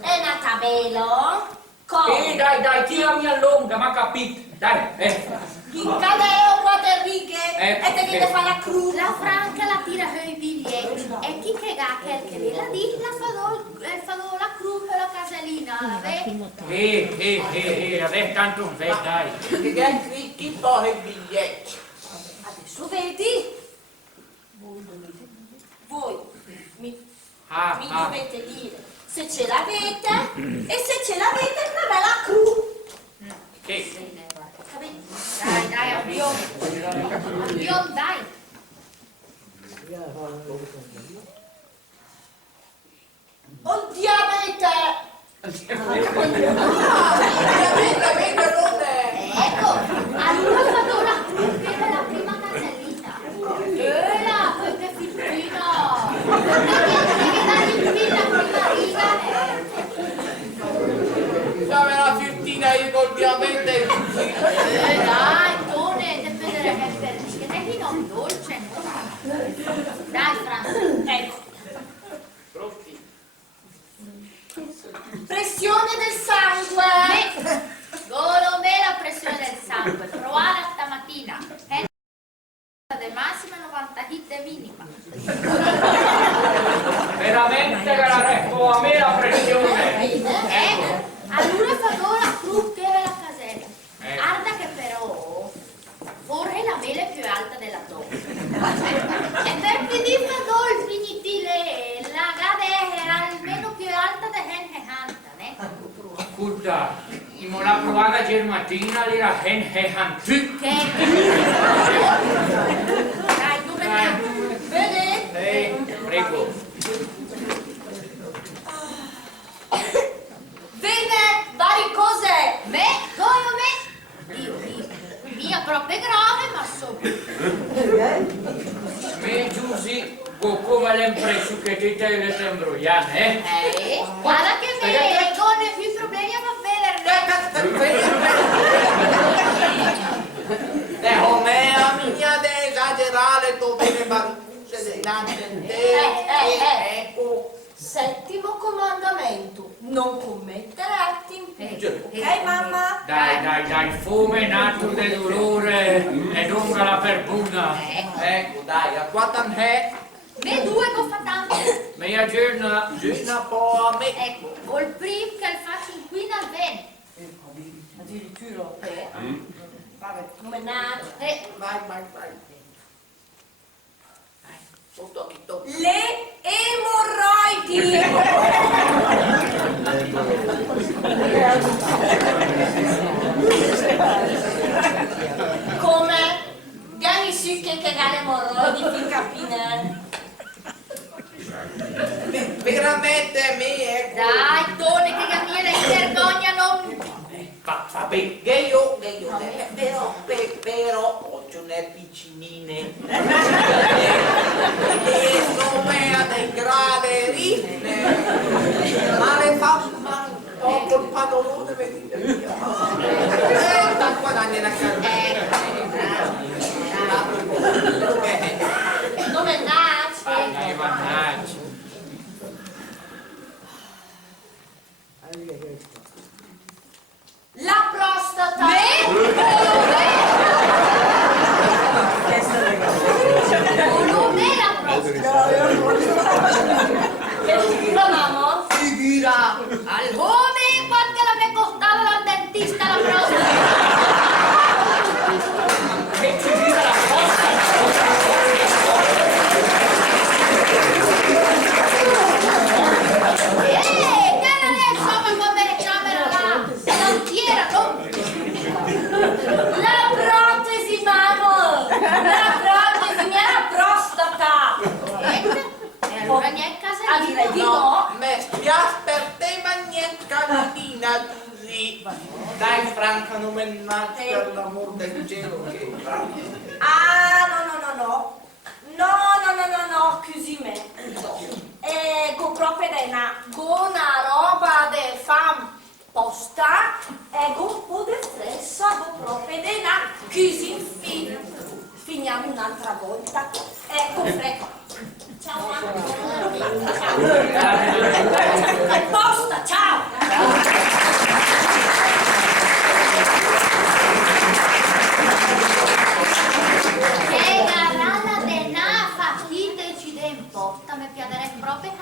È nata bello? Come? Dai, tirami all'onga, ma capito? Dai, Cadeo, quattro righe, e te viene fa la cruz. La Franca la tira i biglietti e chi che ha che la di la fa la cruz e la casellina, la ve? adesso tanto non vedi, dai. Chi poi i biglietti? Adesso vedi? Voi mi dovete dire se ce l'avete e se ce l'avete una bella cruz. Che? Dai, abbiamo, dai. Un diabete! Ecco, allora vado la cruz che è la prima casellina. Quella, che fittino. Devi dargli qui la prima riga. Dammi la fiortina io col diamante. Dai, Tone, deve vedere che per dire, ne di non dolce. Dai, Franco. Ecco. Pressione del sangue! Solo me la pressione del sangue, provare stamattina. È di massima 90 hit minima. Veramente che la recco a me la pressione. Allora farò la cruz che è la casella. Guarda che però vorrei la mele più alta della torre. E per PD farò il finitile, la gade è almeno più alta di Henry Hunter, né? Ascolta, la provata germatina era Henry. Che dai, tu vedi? Vedi? Prego. Vede varie cose! Me, come me? Dio, mia proprio grave, ma so. Me Giusy, come l'impresso che ti le sembro, Guarda che me con più problemi a vedere. Come la mia de esagerare dove le battute ecco. Settimo comandamento, non commettere atti impuri. Ok, mamma? Dai, fome nato del dolore e lunga la perbuna. Ecco, dai, a quanto è? Me due con fatante. Mia giorna. Una po' a me. Ecco, col primo che il faccio inquina al bene. Addirittura. Vabbè, come nato. Vai. Tutto chi tocca. Le emorroidi. Come? Gani sì che le emorroidi fin capire. Veramente me ecco. Dai, Tone, che gamine si vergognano. Vabbè, che io, però, oggi non è piccinine. E non è dei graverine. Ma le fa male, col padrone, vedete via. Da qua danno la Come naci? Dai, mannaggia. La prostata. Non è la prossima. Che figura, mamma? Figura. Al come quanto la mi costava dal dentista la prossima. Che ci gira la Che non è insomma come camera là. Non tira, non. La protesi, mamma! La protesi, mia prostata! E allora niente Ah, direi casellina. di no. Me spiace per te, ma niente canina così. Dai Franca, non me ne per l'amor del cielo che... Ah, no. No, così me. Ego proprio una roba de fam posta, ego un po' de fressa, ego proprio de una così infine. Finiamo un'altra volta. Ecco, frecco. Ciao, mamma. Apposta, ciao! Che garrala de na fattite ci den porta, mi piacerebbe proprio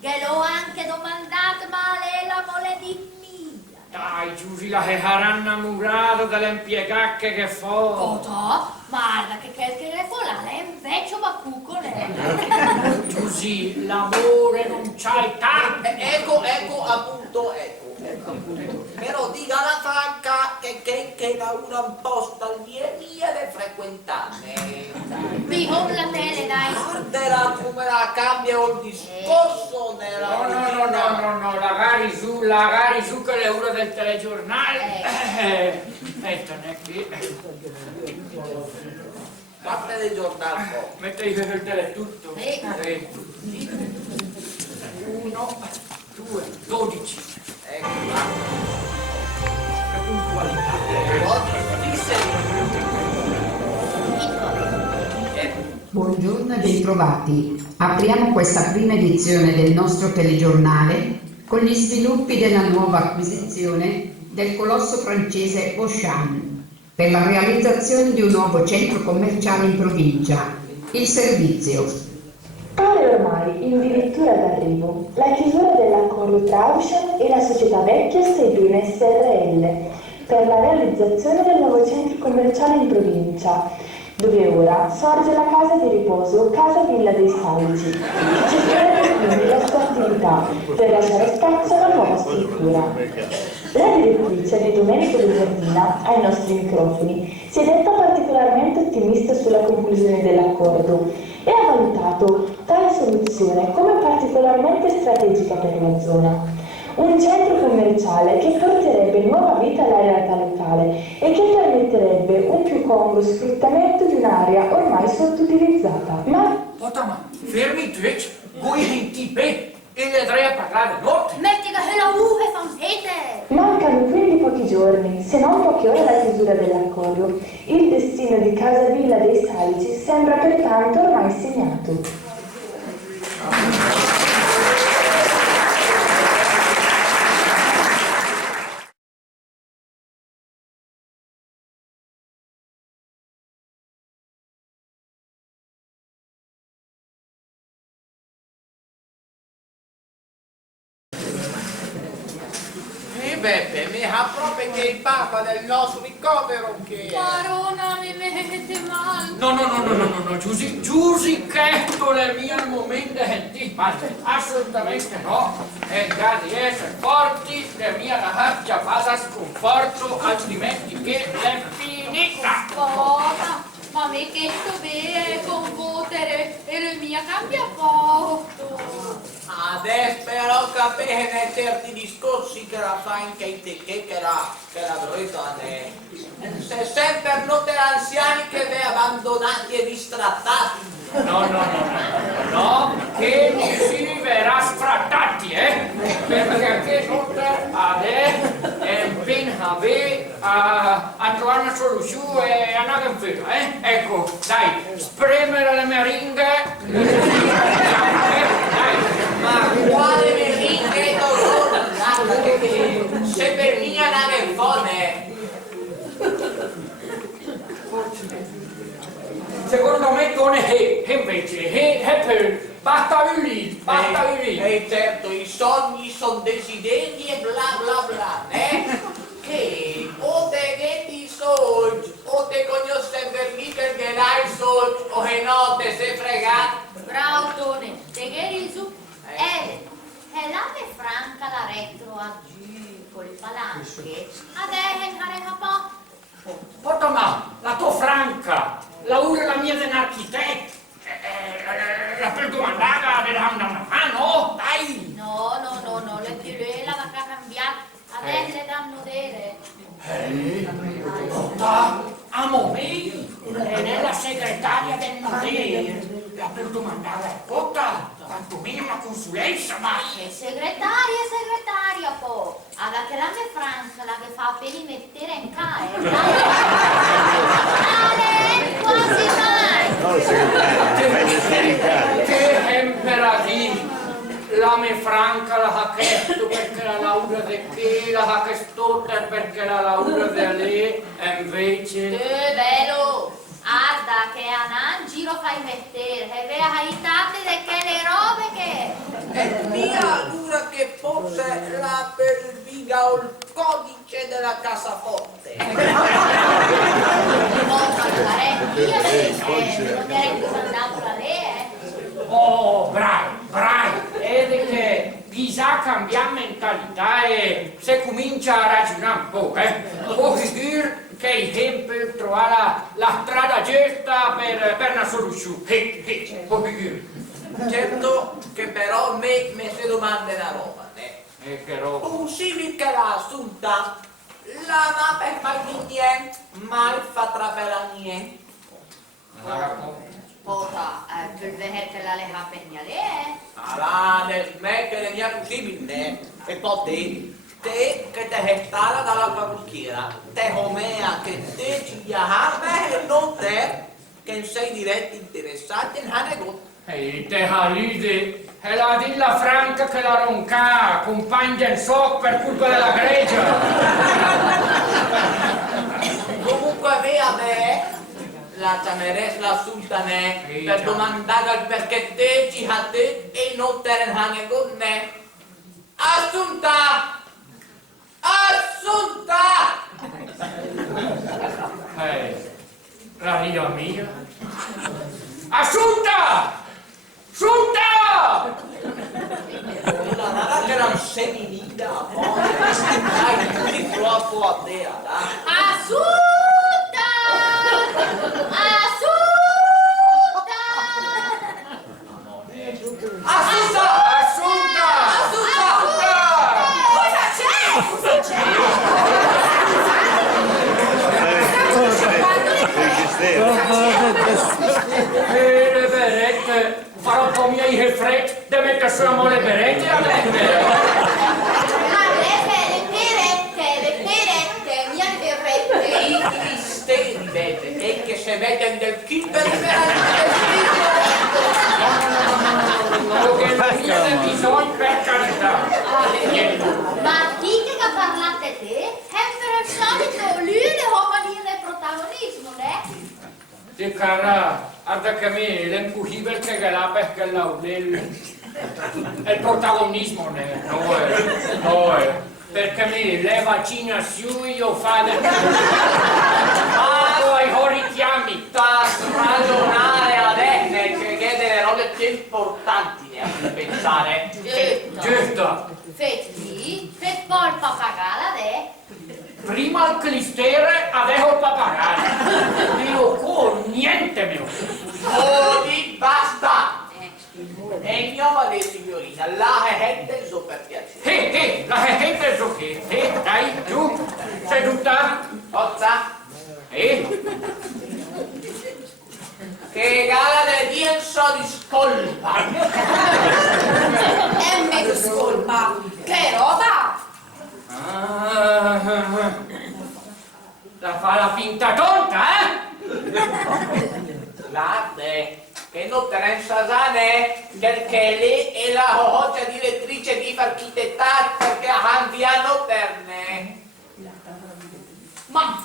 che l'ho anche domandato, ma lei la vuole di mia. Dai, Giusy, la che saranno innamorato delle impiegacche che fa. Oto, guarda che le volare invece va cucole. Giusy, l'amore non c'hai tanto. Ecco, appunto. Però dica alla franca che da una un po' stalvia da frequentare. Mi con la tele, dai. Guarderà come la cambia il discorso nella No, magari su che le ore del telegiornale. Mettene qui. parte del giornale. Mettete il teletutto. Sì. 1, 2, 12. Ecco Che puntualità. Buongiorno e bentrovati. Apriamo questa prima edizione del nostro telegiornale con gli sviluppi della nuova acquisizione del colosso francese Auchan per la realizzazione di un nuovo centro commerciale in provincia. Il servizio. Pare ormai in dirittura d'arrivo la chiusura dell'accordo tra Auchan e la società vecchia Sebina SRL per la realizzazione del nuovo centro commerciale in provincia, dove ora sorge la casa di riposo Casa Villa dei Salici, che cesserebbe quindi la sua attività per lasciare spazio alla nuova struttura. La direttrice di Domenico De Giardina, ai nostri microfoni, si è detta particolarmente ottimista sulla conclusione dell'accordo e ha valutato tale soluzione come particolarmente strategica per la zona. Un centro commerciale che porterebbe nuova vita all'area locale e che permetterebbe un più congruo sfruttamento di un'area ormai sottutilizzata. Ma Potama, fermi te, voi in tipe e le andrei a parlare notte. Metti che la e fan fete. mancano quindi pochi giorni, se non poche ore alla chiusura dell'accordo. Il destino di Casa Villa dei Salici sembra pertanto ormai segnato. Beppe, mi ha proprio che il papa del nostro ricovero che... Marona, mi mette male. No, Giusy, questo è il mio momento di parte. Assolutamente no. E di essere forti, la mia ragazza vada sconforto, altrimenti che è finita. Cosa? Ma me che sto bene con votere e le mie cambia poco. Adesso però capire certi discorsi che la fa anche te che la Bretone. Se sempre note anziani che vi abbandonati e distrattati. No, che non si verrà sfrattati, perché che notte adesso è ben a trovare una soluzione e andare in fila, Ecco, dai, spremere le meringhe, dai. Ma quale meringhe dolore? Guarda che se per mia nave fone. Secondo me non è invece, è per battavi lì. E certo, i sogni sono desideri e bla bla bla, Che o te ghetti soldi, o te conosce per mica che dai soldi, o che no te sei fregato. Bravo Tone, te che risu? E la me franca la retro a giù con le palanche. Adesso non po'. Potama, la tua franca, la ora la mia dell'architetto, la per domandare della una mano, dai. No, le tue la va a cambiare. Adesso le danno delle. Amo me, è la segretaria del Nodere, la per domandare, quantomeno una consulenza, ma... Segretaria, po'. Alla che la me franca, la che fa per mettere in cae. Dale, quasi mai. Che imperativo! me Franca la ha chiesto perché la laurea di che, la ha chiesto perché la laurea di lei, e invece... Vero, guarda che a un giro fai mettere, e vea aiutate di che le robe che... E mia dura che forse la perviga o il codice della cassaforte. Non fare, io non direi che mandato la lei, Oh, bravi, vedi che bisogna cambiare mentalità e se comincia a ragionare un po', vuol dire che è tempo per trovare la strada giusta per una soluzione, vuol dire. Certo che però me si domanda una roba, né? E che roba? Possibile che la assunta la ma per fare niente, mai fa trapela niente. Pota, per vedere che la leha pegnale, Allora, nel smettere mia possibile, e poi te che te è stata dalla parrucchiera, te com'ea che te ci viagava e non te che sei diretti interessati in negozio. E te halide, è la dilla Franca che la ronca, compagna del soc per colpa della gregia. Comunque via me, la chiamerei la sultane per domandare il perché te ci ha te e non te ne con me. Assunta! Assunta! La via mia. Assunta! Assunta! La nada che non sei vita, dai, tutti troppo a te, dai. Assunta! Assunta! Assunta! Assunta! Cosa c'è? E le berette, farò un po' miei refret, de mettere su le berette a me. Le perette, mia perette. I cristeri, vede, e che se vede del chi per No, che non c'è bisogno per carità. Ma dite che parlate te, è per il solito lui le roba del protagonismo, né? Di cara, guarda che me l'impossibile che la perché il protagonismo no è, perché me le vaccinazioni io fanno ai richiami. sta ragionare adesso che delle robe più importanti ne a pensare. Giusto, Feti, per poi il papagala de. prima il clistere, adesso il papagaio. Io con niente mio. Odi, basta! E ignova le signorina, la gente so per piacere. La gente so che, dai, giù, seduta. Forza! Che gara di Dio so di scolpa! È meglio scolpa. Che roba? La fa la finta tonta, Guarda, che non te ne sane, perché lei è la oggia direttrice di architettare perché cambiano per me. Ma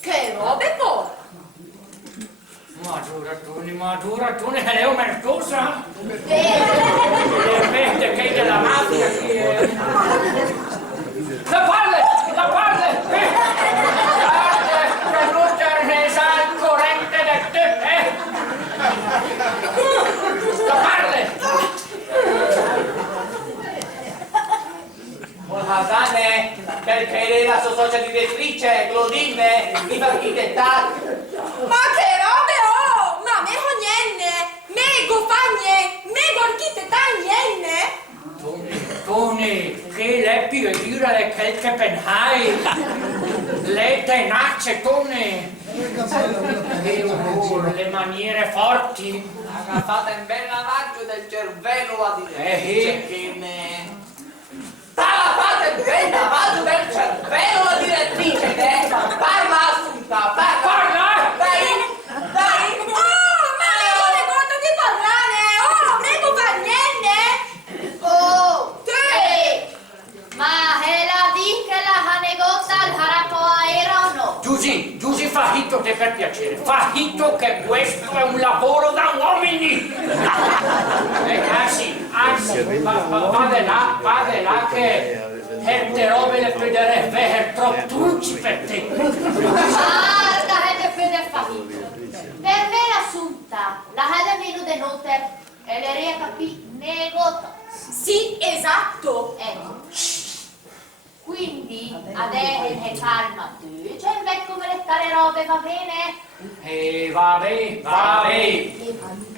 che robe poi? Ma ragione, lei è omertosa? Le pette che è della mafia che è... La palle! Guarda, per non tenere al corrente del te, La palle! Hasane, perché lei è la sua socia direttrice, Glodine, di architettare. Ma che robe oh! Ma me ho niente! Mego fa niente! Mego architetta niente! Tony, che lei più dire che penhai? Le tenace, Tony! Le maniere forti! Fate un bel lavaggio del cervello a direttrice che me... Fate un bel lavaggio del cervello a direttrice che... Parla Assunta, parla! Dai! Oh! Ma me ho conto di parlare! Oh! Mego fa niente! Oh, per piacere, fahito che questo è un lavoro da uomini! Anzi, vade là che certe robe le prenderei veher troppo truci per te. Guarda, che per fahito. Per me l'assunta, la hada meno de noter, e le rea capì negota. Sì, esatto. Ecco. Quindi, adesso calma tu, cioè invece come le tale robe, va bene? Va bene.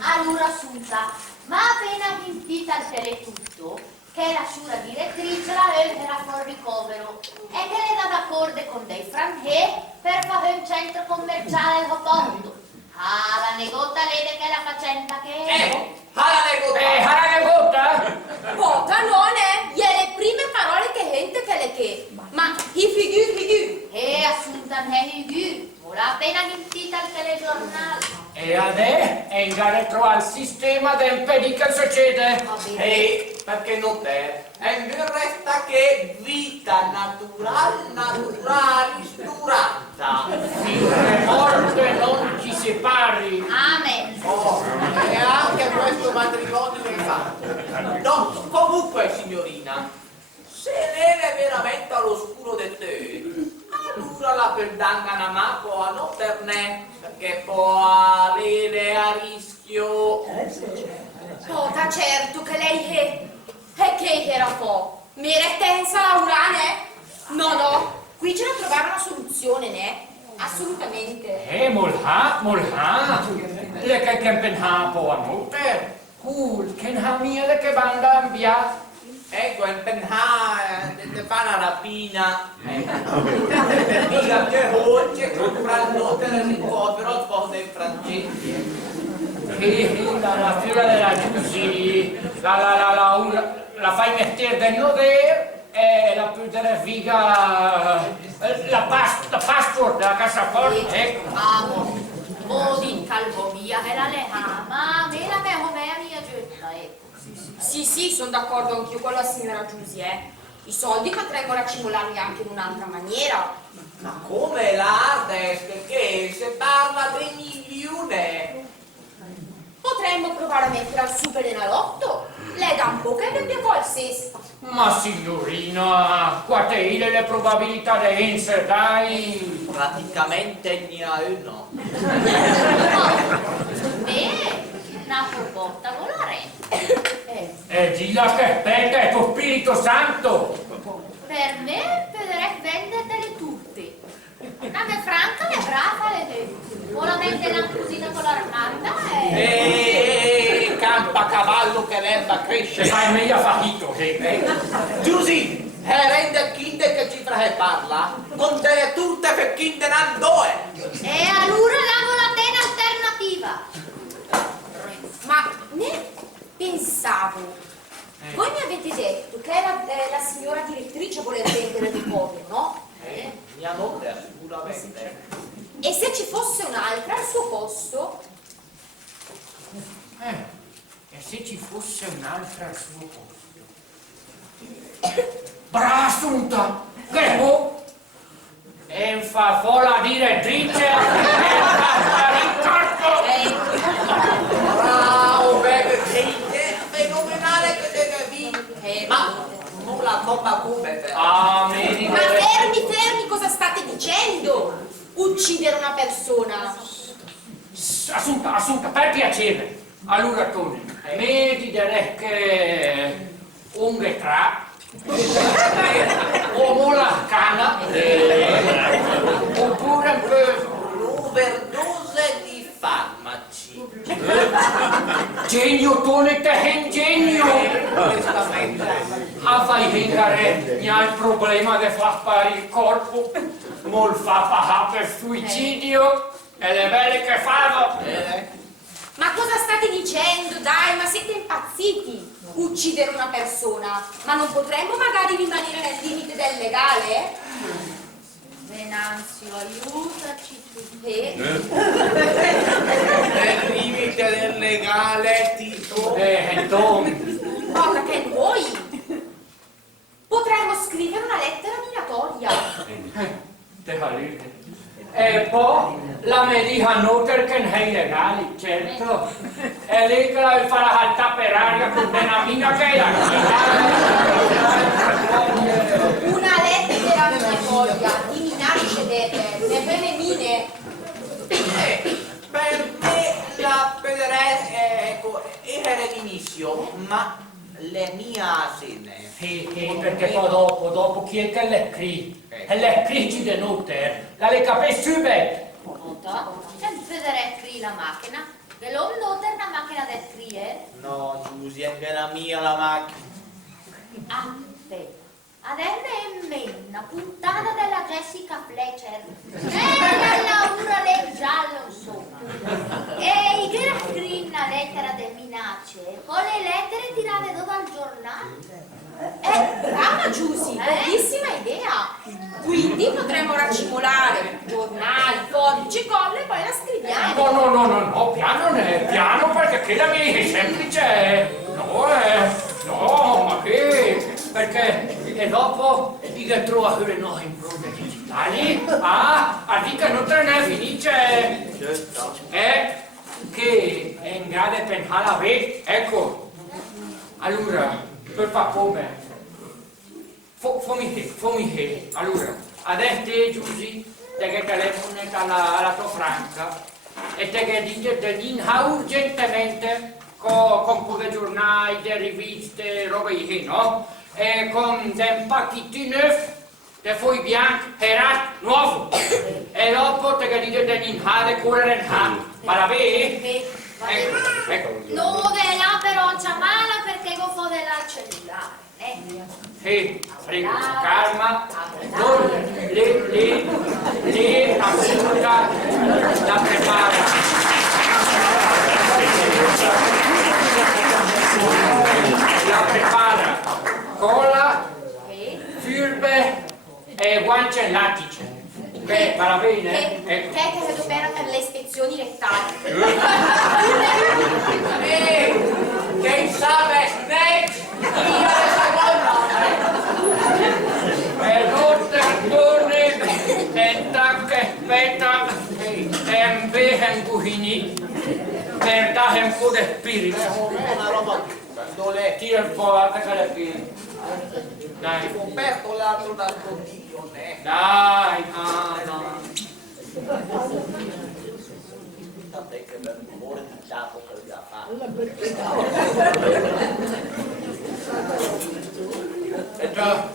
Allora, assunta, ma appena invita al teletutto, che la sua direttrice la era fuori ricovero e che le dà d'accordo con dei franchi per fare un centro commerciale al porto. Ah, la negota vede che la faccenda che è. La negota? Poca non è, le prime parole che gente che le che. Ma i figuri. Assunta ne è l'ha appena invita al telegiornale. E adesso è in retro al sistema del impedì che succede. Perché non te? E non resta che vita naturale, sturata. Finché morte non ci separi. Amen. E anche questo matrimonio è fatto. No, comunque, signorina, se lei è veramente all'oscuro di te, allora la perdangana ma può a non per ne, perché può avere a rischio. Poca certo che lei è. E che era po'? Mi rettenza la urane? No, qui c'è da trovare una soluzione, ne? Assolutamente. Molha. Le che campen ha po' a molte. Cool, che ha mia le che banda via. Ecco, il penha de fa una rapina. Dica che oggi comprando per il ricovero sposa in francese. La figura della Giussi, la fai mettere del nover e la più della figa, la passport della cassaforte, ecco. Di calvomia che la leha, ma me la me come mia giutta, ecco. Sì, sono d'accordo anch'io con la signora Giusy, I soldi potremmo raccimolarli anche in un'altra maniera. Ma come l'Ardes? Perché se parla di milioni? Potremmo provare a mettere al superenalotto. Lei da un po' che abbia qualsiasi. Ma signorina, quante le probabilità di essere, dai? Praticamente ne ha uno. Una proposta volare. E dilla che aspetta, è tuo Spirito Santo! Per me potrei vendertele tutte. La mia franca, le brava, solamente la cosina con l'armanda E campa cavallo che l'erba cresce. Se fai meglio fahito, sì. Giusy, rende kinde che cifra che parla? Con delle tutte per kinde nan due. E allora davo la tena alternativa. Ma ne pensavo. Voi mi avete detto che la signora direttrice vuole vendere il ricovero, no? Mia nonna sicuramente. E se ci fosse un'altra al suo posto? E se ci fosse un'altra al suo posto? Brava Assunta! Che ho? E fa la direttrice e fa ricordo! Bravo, che fenomenale che deve vincere. Ma non la coppa come te. Ma fermi, cosa state dicendo? Uccidere una persona? Assunta, per piacere. Allora, Tony, mi direi che un retra o la canna oppure un po' Overdose di farmaci. genio, Tony, te è ingegno. A fai vengare il problema di far fare il corpo, non fa paha per suicidio e le belle che fanno. Ma cosa state dicendo? Dai, ma siete impazziti? Uccidere una persona? Ma non potremmo magari rimanere nel limite del legale? Venanzio, aiutaci tu. Nel limite del legale, Tito. Tony. Guarda che noi potremmo scrivere una lettera minatoria. E poi La me dica noter che non è illegale, certo. È lì che la fa la saltare per aria con una amica che è la Una lettera mia voglia di minacce dette, bene mine. Per me la federale ecco, era l'inizio, ma le mie asine. Sì, perché poi dopo chi è che le scrive? E le scrive di noter, la le capisci subito. Sen vedere qui la macchina, che l'ho noter la macchina del scrivere. No, Giusy, è che la mia la macchina. Aspetta, adesso è in mente una puntata della Jessica Fletcher. La Laura del giallo, insomma. E che era scritta una lettera di minacce, con le lettere tirate dal giornale. Brava Giusy, bellissima idea. Quindi potremmo racimolare giornali, forbici, colle e poi la scriviamo. No, piano perché che la mia è semplice. No, ma che? Perché e dopo dica trova le nuove impronte digitali, a dica non te ne finisce. È che è in grado di pensare a me, ecco. Allora, per far come? Fammi che. Allora, adesso te, Giusy, te che telefoni alla tua Franca e te che dice te linea urgentemente con pure giornali, de riviste, robe di no? E con dei pacchetti nuovi, de fogli bianchi, perati, nuovi. E dopo te che dice te linea di correre in hand. Ma la vedi? Ecco. No, che là però c'è male perché go fuori dal cellulare. Sì, prego, calma. Le assunta la prepara. La prepara. Cola, furbe e guance e lattice. Beh, va bene? Che dobbiamo per le ispezioni lettali. Che sa Snake? Io le seconda. E torne, tentacche, spetta, e invece in cucini, per dare un po' di spirito. Una roba dove Tira un po' attacca le piedi. Dai. ho aperto l'altro nascondiglione. Dai, no. Tant'è che per l'amore di capo che lui ha fatto. E già.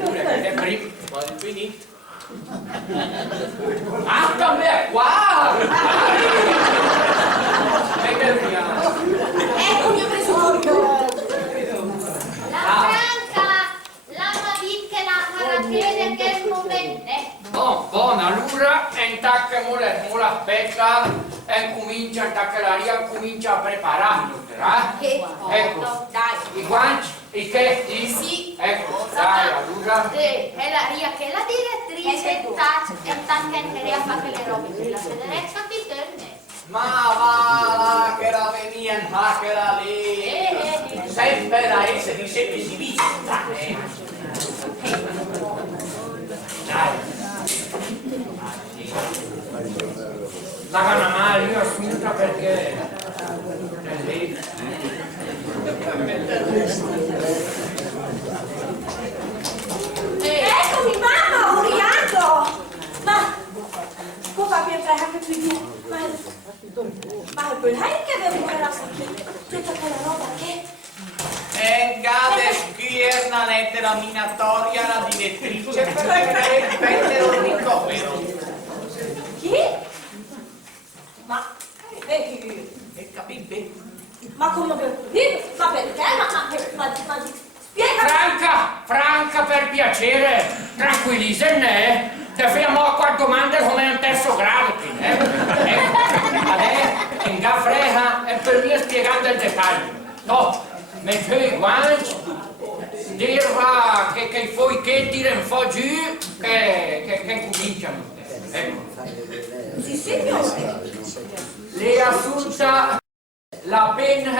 Pure, che è prima. Quasi finito. Anche a me qua! E che vediamo? Ecco il mio presuppostio. La Franca, la Madit che la carattere che è il momento. Buona, allora, intacca mo l'aspetta e comincia, intacca l'aria, comincia a preparare, ecco, Dai. i guanci, i chetti, Sì. ecco, dai, allora, È la Ria che è la direttrice e tante a fare le robe della federezza di Terne. Ma va, che la venia in macchina lì. Sempre da essere sempre si visita. dai. La canamale io assunta perché è lì. Eccomi mamma, Uriato! Ma può farmi entrare anche qui giù? Ma è quel che avevo messo qui? Tutta quella roba che... E cade schierna lettera minatoria alla direttrice per prendere un ricovero. Chi? Ma... E capite? Ma come per dire? Ma perché? Ma spiega! Franca, per piacere, tranquillissene, ti fermo a quattro domande come un terzo grado, adesso, in gaffreja, e per me spiegando il dettaglio. No, metto i guanci, dirva che poi che tira un po' giù, che cominciano. Ecco. Sì, signore! Le assunta la penna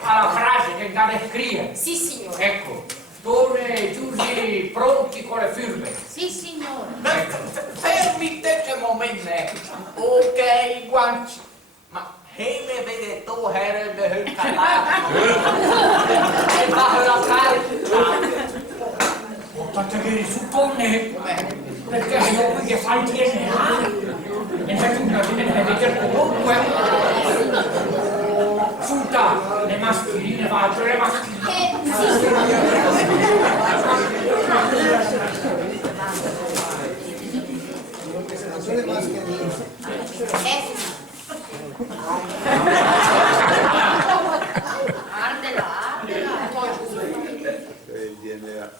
alla frase che deve scrivere. Sì, signore. Ecco, Tone, Giusy, pronti con le firme. Sì, signore. Fermi te che momento. Ok, guanci. Ma hele vede tu herre de hulkalato. E va la carta. Portate che risultone, perché sono qui che fa il DNA. E c'è una viene vedere comunque. Sunta, le mascherine, faccio le mascherine. Sì, signore. Ardela, ardela. Il DNA.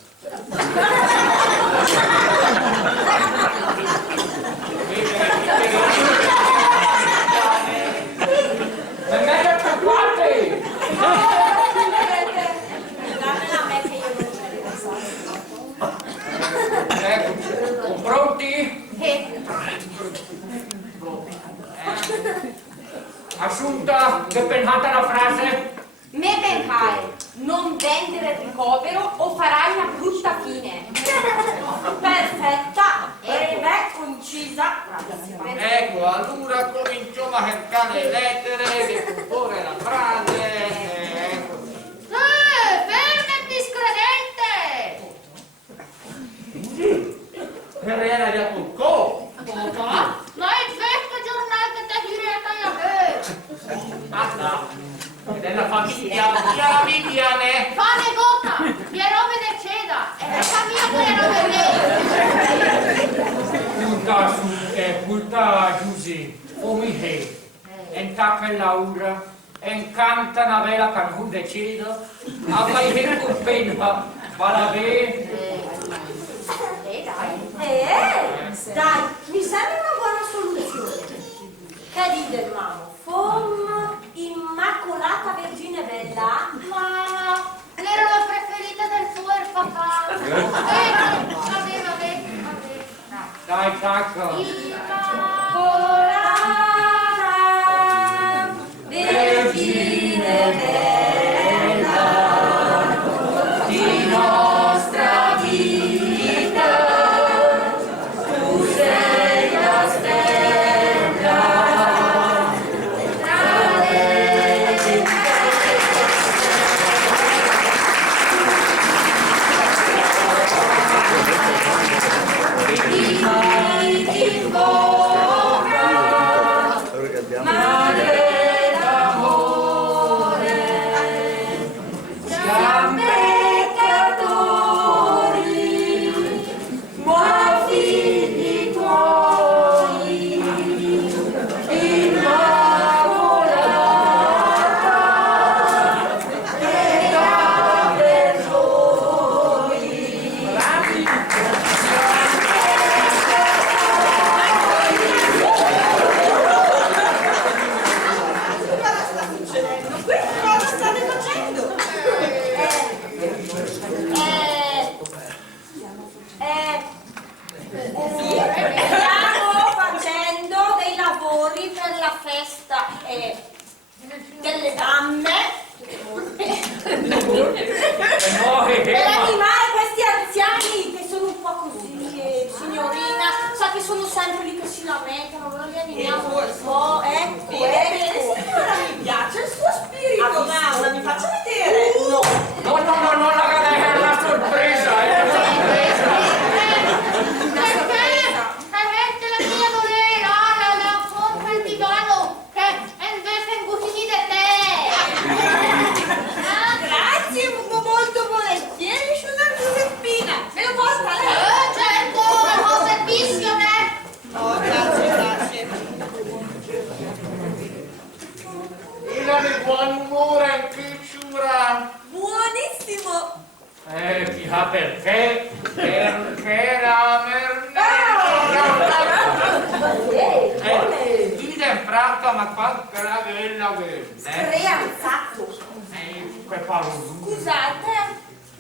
Venite preoccupati! Dammela a me che io non ce l'ho. Ecco, pronti? Assunta, che pensate la frase? Me ben cae, non vendere il ricovero o farai una brutta fine. Perfetta, breve, concisa. Ecco, allora cominciamo a cercare le lettere che comporre la frase. Ecco. Ferma discredente! Per era di Apulco. Papà, ma è questo giornale che ti direi a me? Basta. Della famiglia Viviane. Fame gota, Piero Veneceda, e la famiglia Piero Culta Giusy, Omihe, entacca Laura, encanta una vela che non decida, avrai detto penna, valabè. Dai, mi sembra una buona soluzione. Che dite, mamma? Fom Immacolata Vergine Bella? Ma era la preferita del suo papà. Vabbè. Dai, tacca. Immacolata Vergine Bella, di nostra vita, tu sei la stella. Madre d'amore, siamo peccatori, ma figli tuoi, Immacolata, prega per noi. Cosa state facendo? Stiamo facendo dei lavori per la festa delle damme per animare questi anziani che sono un po' così, signorina, sa che sono sempre lì che si lamentano, noi li animiamo un po', ecco. Signora, mi piace il suo spirito. Maura, mi faccia vedere. No, la gara è una sorpresa, Avete la mia volera, la compra il divano, che invece è così di te. Grazie, molto volentieri, signora Giuseppina. Me lo porta lei? Certo, ho servizio, Oh, grazie. Era di buon umore anche ciura. Buonissimo. chissà perché. Perché la mernetta. Dite in pratica, ma qua che la bella Creanzato. Che parlo. Scusate,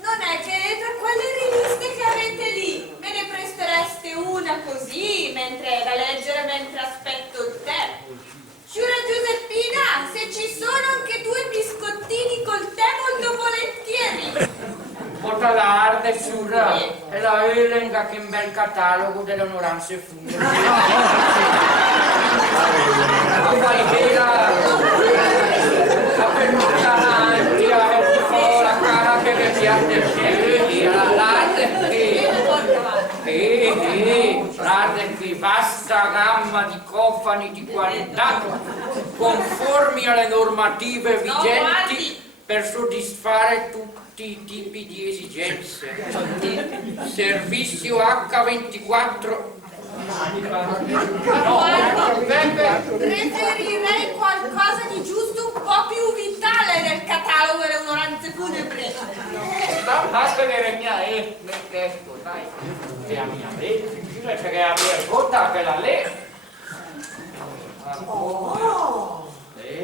non è che tra quelle riviste che avete lì me ne prestereste una così, mentre da leggere mentre aspetto il tè? Giura Giuseppina, se ci sono anche due biscottini col tè molto volentieri. Ascolta l'arte, Sura, e la Elenga che un bel catalogo delle onoranze funebri. Ma fai vera, la pennuta avanti, la cara che mi piace, l'arte qui, vasta gamma di cofani di qualità, conformi alle normative vigenti per soddisfare tutti i tipi di esigenze. Servizio H24. Preferirei qualcosa di giusto un po' più vitale nel catalogo delle onoranze funebri. Basta che regna nel testo, dai. Che la mia legge, che la mia cotta, che la legge.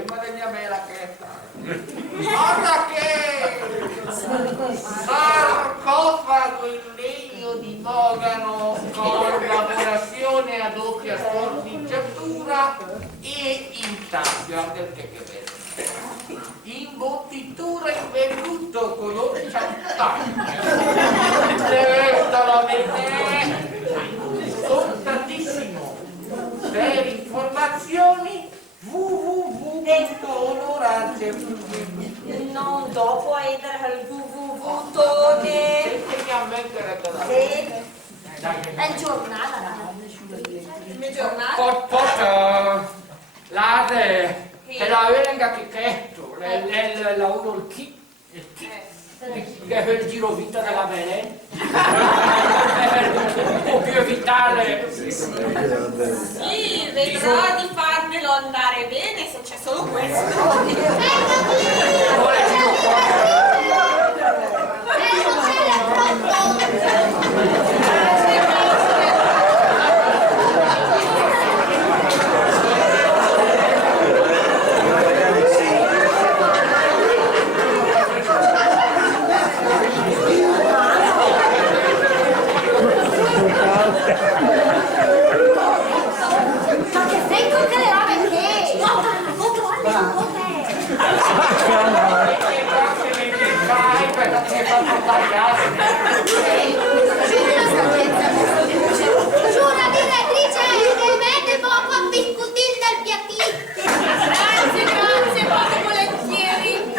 Ma regna me la chetta. Guarda che sarcofago in legno di mogano con lavorazione a doppia scornicciatura e intaglio, anche perché che bello. Imbottitura in velluto color champagne. Restano per me contatissimo. Per informazioni www.onoranze.it. Non dopo entrare al www. È il giornale. Il giornale? L'arte è la Elenga che chetto, la uno il chi, che è il giro vita della Belen. Un po' più vitale. Sì, vedrò di farmelo andare bene se c'è solo questo. Giura direttrice, mette poco a biscottin nel piattino. Grazie, molto volentieri.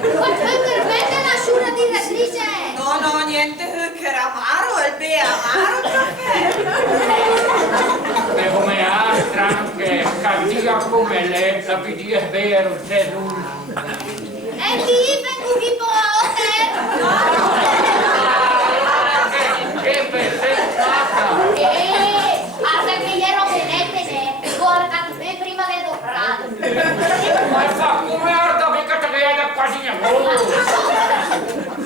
Qualcuno permette la giura direttrice? No, niente, che era amaro, il bè amaro il caffè. E come altra anche cattiva come lei, la PD è vero, c'è nulla. E lì vengo tipo a hotel. Che perfettata! Guarda che gli ero benette, guarda me prima le dovrate. Ma fa come arda mica te che hai da quasi niente!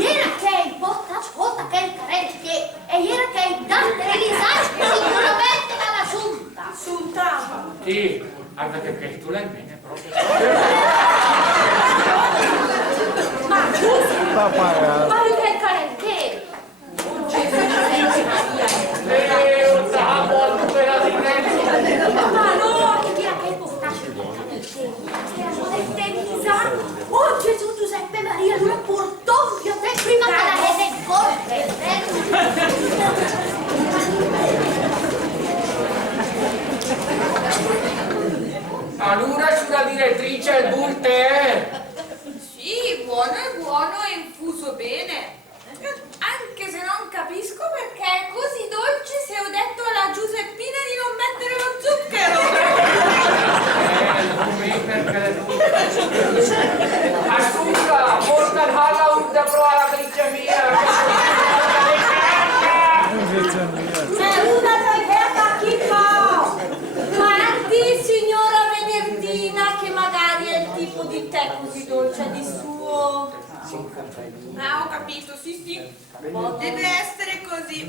Ieri che il botta ascolta che il carente e ieri che il dante realisasce sicuramente dalla giunta. Sì, guarda che tu l'hai bene proprio. Ma giusto, ma che il carente? Ma no, che dirà che il postaccio del carente era modestezza. Oh Gesù Giuseppe Maria, lui portò un te prima che la rete in corte. Allora sulla direttrice il bulte. Sì, buono e infuso bene. Anche se non capisco perché è così dolce se ho detto alla Giuseppina di non mettere lo zucchero. Assunta, porta il halla da prova la glicemia. C'è una traghetta chi fa? Guardi, signora Venerdina, che magari è il tipo di tè così dolce di suo. Ah, ho capito, sì. Deve essere così.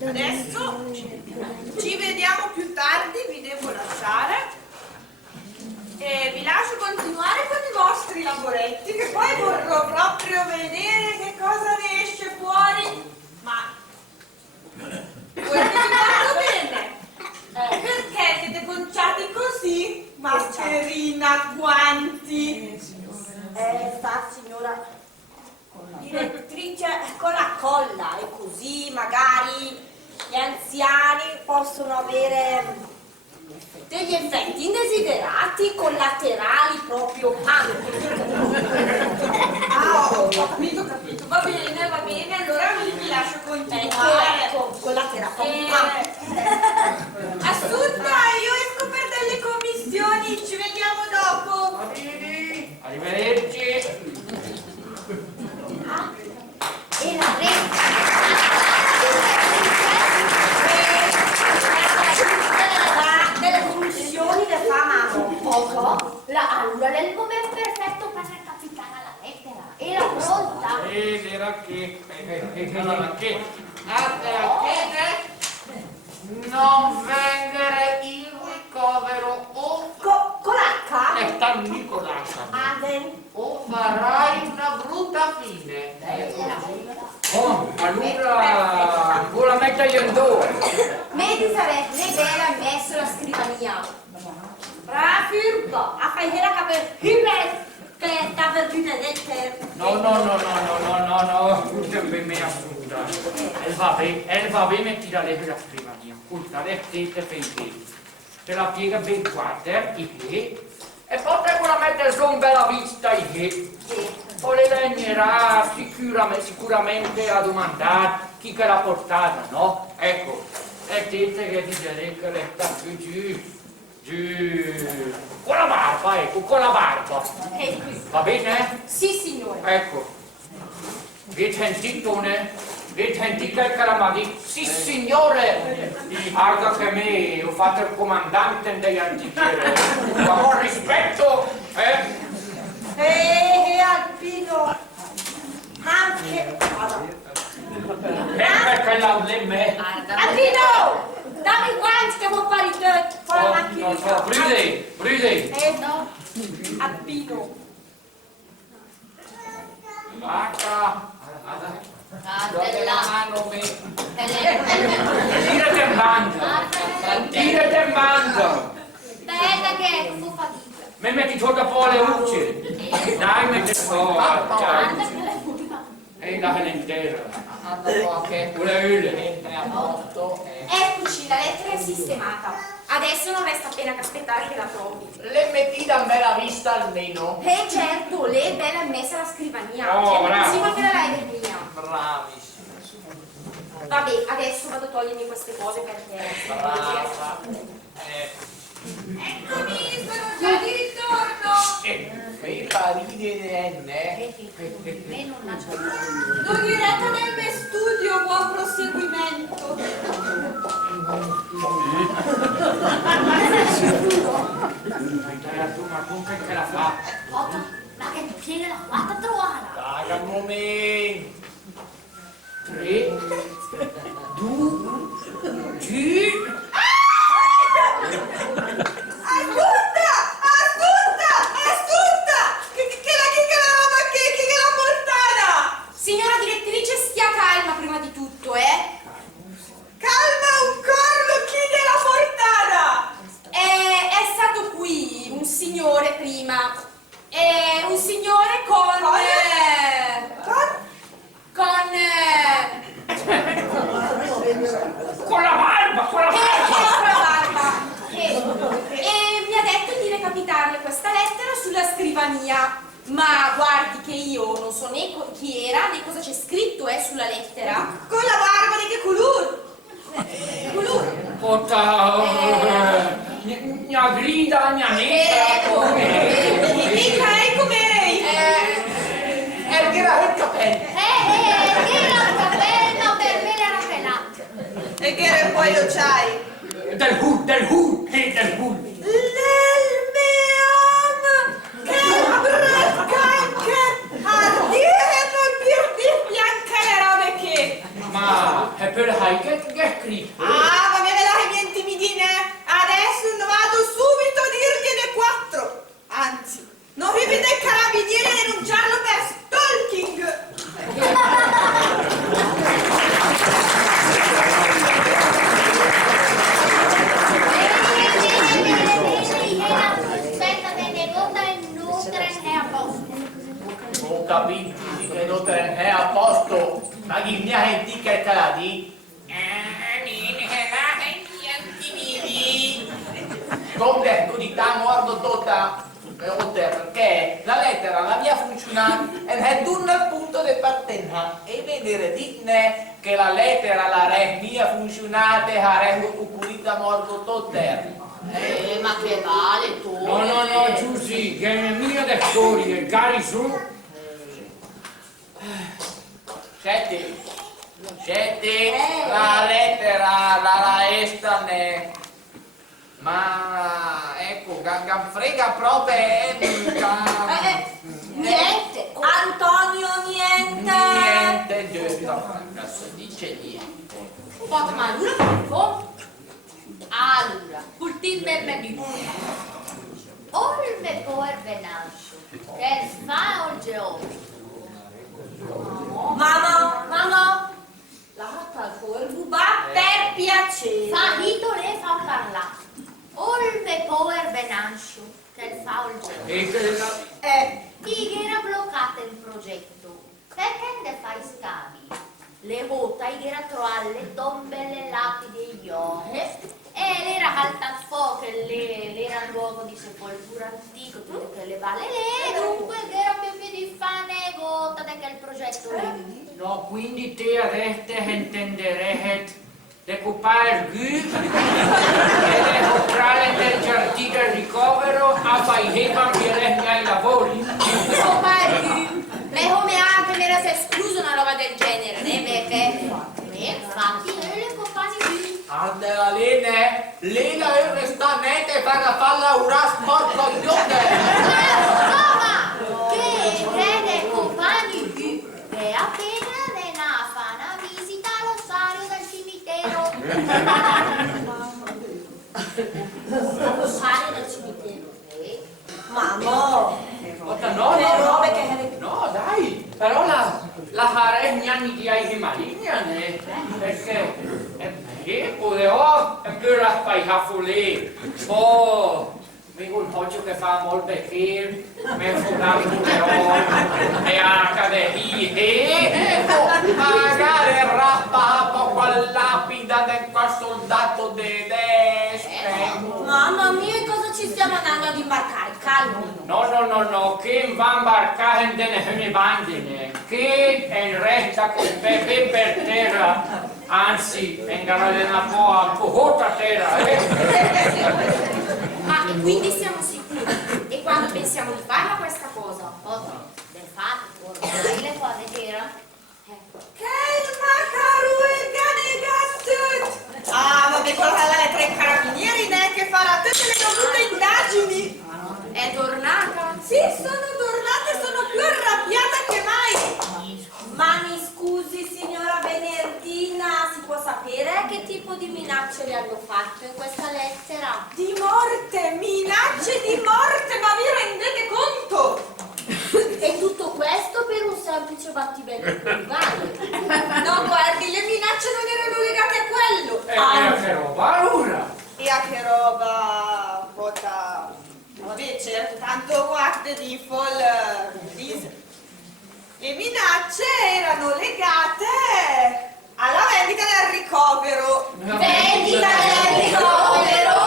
Adesso ci vediamo più tardi, vi devo lasciare. E vi lascio continuare con i vostri lavoretti, che poi vorrò proprio vedere che cosa ne esce fuori. Ma guardate bene. Perché siete conciati così? Mascherina, guanti. Fa signora, Direttrice con la colla e così magari gli anziani possono avere degli effetti indesiderati collaterali proprio ho capito, va bene, allora mi lascio continuare con la terapia. Assunta, io esco per delle commissioni, ci vediamo dopo. Arrivederci. E la delle commissioni le fa Mamo. poco. Allora è il momento perfetto per recapitare la lettera. Era pronta. Era che Non vendere il ricovero o Con H? è tan Nicolasa. Aden. o farai una brutta fine. Oh, allora vuoi la mettere in due? Medisarebbe bene messo la scrivania. Bravurba, a fare la caperhümmel che sta per chiudere lettere. No, scusa per me assunta. El va bene metti la lettera scrivania. Ascolta, le tette fai te la piega ben guarda, e poi te la mettere su un bella vista, poi le legnerà sicuramente a domandare chi che l'ha portata, no? Ecco, le tette che dice che le sta giù, con la barba, ecco, con la barba. Va bene? Sì, signore. Ecco, vi sentito, ne? Vi sentite che la mani? Sì, signore! Guarda che me, ho fatto il comandante degli antichieri. Ma con rispetto, Alpino, anche... perché la me? Alpino, dammi i guanti che vuoi fare con la macchina. Bride! No, Alpino. Basta! La mano me. Tirate in banda! Aspetta che fu fatica. Mi metti tutto po' le luci! Dai, metti Guarda che le fuga. E la intera! Andavo anche Con le ule! a posto. Eccoci, la lettera è sistemata. Adesso non resta appena che aspettare che la trovi. Le metti da bella vista almeno. Certo, lei è bella messa alla scrivania. Oh, È bravo. possibile che la lei è mia. Bravissimo. Vabbè, adesso vado a togliermi queste cose perché... Brava. Eccomi, sono già di ritorno. Fai paride Me non la c'ho. Non diretta nel mio studio, buon proseguimento. Ma con che la fa? Poca, ma che piega la quatta trovata. Dai, un momento. 3, 2, 1. Ascolta! Che la portata! Signora direttrice, stia calma prima di tutto, Calma un corno, chi gliela portata? È stato qui un signore prima. Un signore con Con la barba! E mi ha detto di recapitarle questa lettera sulla scrivania. Ma guardi che io non so né chi era né cosa c'è scritto sulla lettera. Con la barba di che color? Mia grida, mia nera! Mica, come lei? Erghera il capello. Era un capello, per me era pelante. E che poi lo c'hai? Del hood! Che bracca anche a dire non dirti anche le robe che... Ma è per hai che è scritto? Ah, ma mi aveva i miei intimidine? Adesso vado subito a dirgliene 4. Anzi, non vi vede il carabiniere a denunciarlo per stalking. Che non te è a posto, ma chi mi ha sentito che te la di? Come l'attività morto tutta perché la lettera la mia funziona ed è un punto di partenza e vedere ditne che la lettera la re mia funzionate ha rengo cucurita morto tutta. Ma che vale tu? No, Giussi, che è mia de storie, cari su. Senti, la lettera la estane, ma ecco, frega proprio Niente, Antonio, niente. Niente, dice niente. Poate ma allora faremo? Allora, ultime menù. Olme poer venascio, che fa il geometro. Mamma, lascia il corvo, va per piacere. Fa dito le fa parlare. Olme poer venascio, che fa il geometro. Chi era bloccato il progetto? Perché ne fai scavi? Le vota era trovalle tombe le lapidi io. E l'era alta fuoco, l'era luogo di sepoltura antico, tutte che le valle lì, dunque era più di fane gota da quel progetto lì. No, quindi te adesso intenderete decupare il gu e decupare del giardino del ricovero a fare i bambini ai lavori. Ma come anche mi era escluso una roba del genere, Infatti, le compagni qui. Andela Lena è restante per farla ura sporco Insomma, che crede compagni qui, che appena ne fa una visita all'ossario del cimitero. All'ossario del cimitero, Mamma, No, dai, però la haregna di ai maligne, perché potevo ancora spaiare oh, mi confoggio che fa molto perché mi fugavo e anche ecco, magari rappa qual lapida del qual soldato de destre. mamma mia, cosa ci stiamo andando ad imbarcare? Calmi. No, che va a imbarcare nelle bandine, che è in retta con Pepe per terra, anzi, vengono una po' a terra, Ma quindi siamo sicuri? E quando pensiamo di farla questa cosa? del fatto, ormai le cose che erano. Che il macaruga negatut! Ah, vabbè, quello che ha le 3 carabinieri, ne, che farà tutte le dovute indagini. È tornata? Sì, sono tornata e sono più arrabbiata che mai. Ma mi scusi, signora Bernardina, si può sapere che tipo di minacce le hanno fatto in questa lettera? Di morte, minacce di morte, ma vi rendete conto? E tutto questo per un semplice battibello convale. No, guardi, le minacce non erano legate a quello. e che roba allora? E a che roba, vota... Vabbè, certo, tanto guarda di le minacce erano legate alla vendita del ricovero. Vendita del ricovero?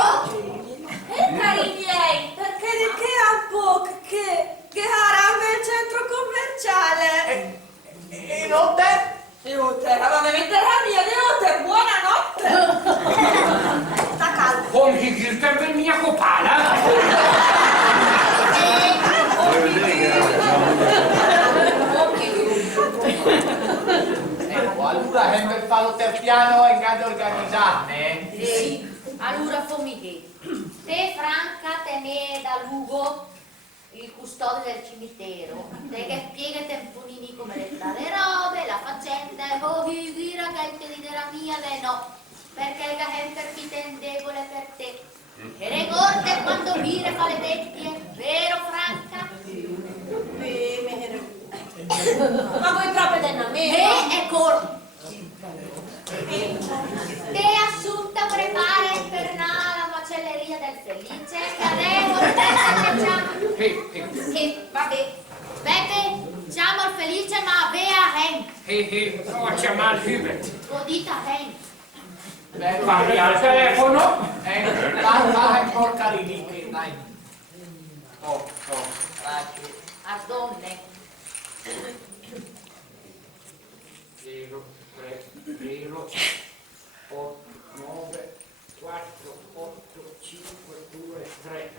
Cari miei, perché di che a poco che aramba il centro commerciale? E non te? Allora mette la mia, buonanotte. Sta calmo. Come si chiude per mia copala? Ecco, allora è per farlo per piano e grande organizzarne. Sì, allora fammi che te Franca te ne da Lugo il custode del cimitero, te che spiega temponini come le robe, la faccenda, gira che te di della mia, no, perché la gente mi tendevole per te. E le corte quando vire fa le vecchie, vero Franca? Ma voi proprio denna me? E corte. Te assunta prepara per la macelleria del felice che adesso facciamo che vabbè Pepe, siamo al felice ma vea Henk. Ho chiamato Hubert. Lo dita Henk. Parli al telefono. Vai porca lì, dai. Grazie. A donne. 0, 3, 0, 8, 9, 4, 8, 5, 2, 3.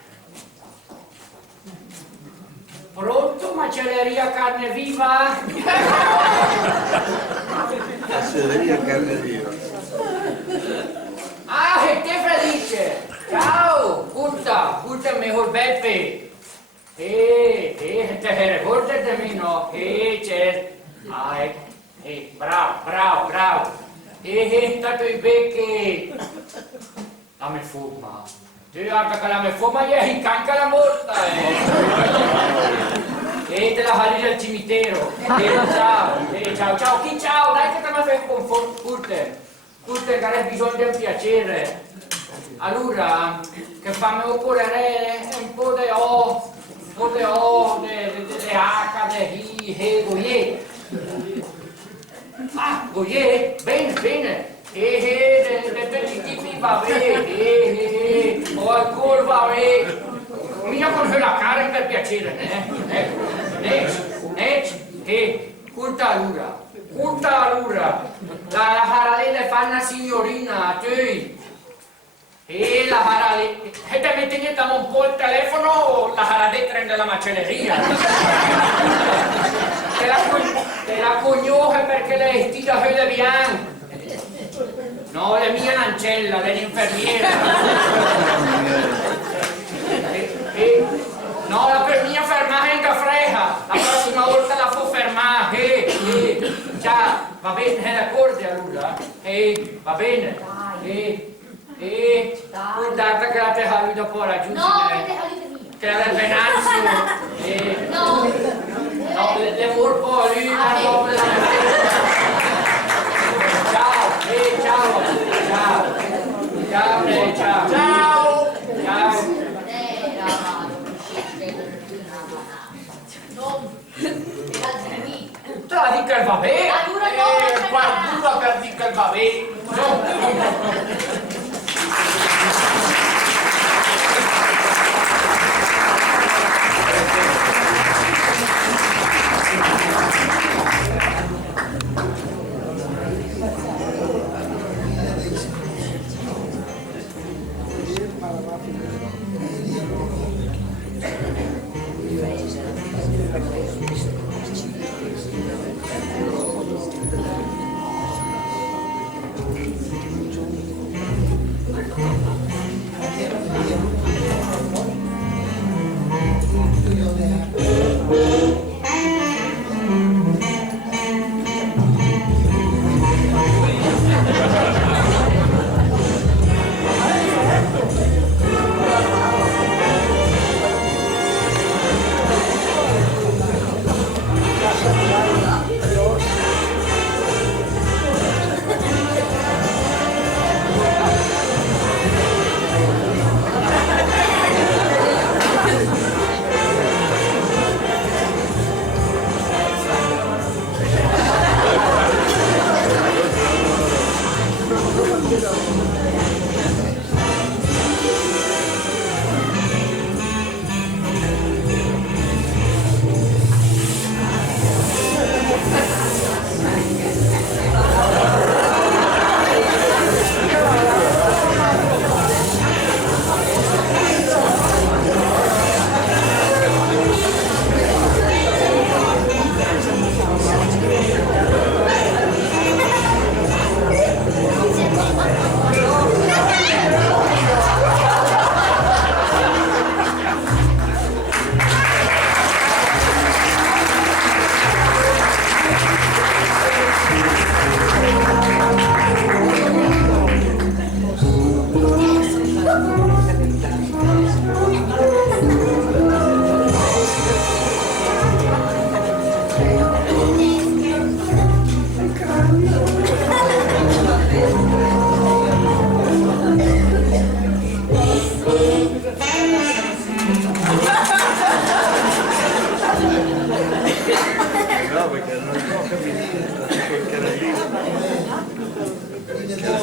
Pronto, macelleria carne viva? Macelleria carne viva. Ah, e te felice! Ciao, curta mejor Beppe. Te ricordi di me, no? Certo. Bravo. Tanto i becchi. La me fuma. Ti anche che la me fuma gli è anche la morta, te la fai del cimitero. Ciao, chi ciao? Dai che te la fai con Curte che hai bisogno di un piacere. Allora, che fammi occorrere un po' di O, di H, di I, Goye. Ah, Goye? Bene. Dei tipi va bene. O al col va bene. Comincia con la cara per piacere, Curta allora. La parallela fa una signorina, tu. E la parallela. E te metti un po' il telefono o la parallela nella macelleria? Te la cognose perché lei ti da quelle bianche. No, le mie l'ancella, dell'infermiera. No, la per mia fermata in freja. La prossima volta la fu fermare. Ciao, va bene, d'accordo allora? Va bene. Guardate che la te cavi dopo raggiungere. No, che te cavi per mia. Che la del Venanzio. No. Le morpo lì, la dopo la Ciao. Te la dica il vabbè? Qualcuno per dire che va bene.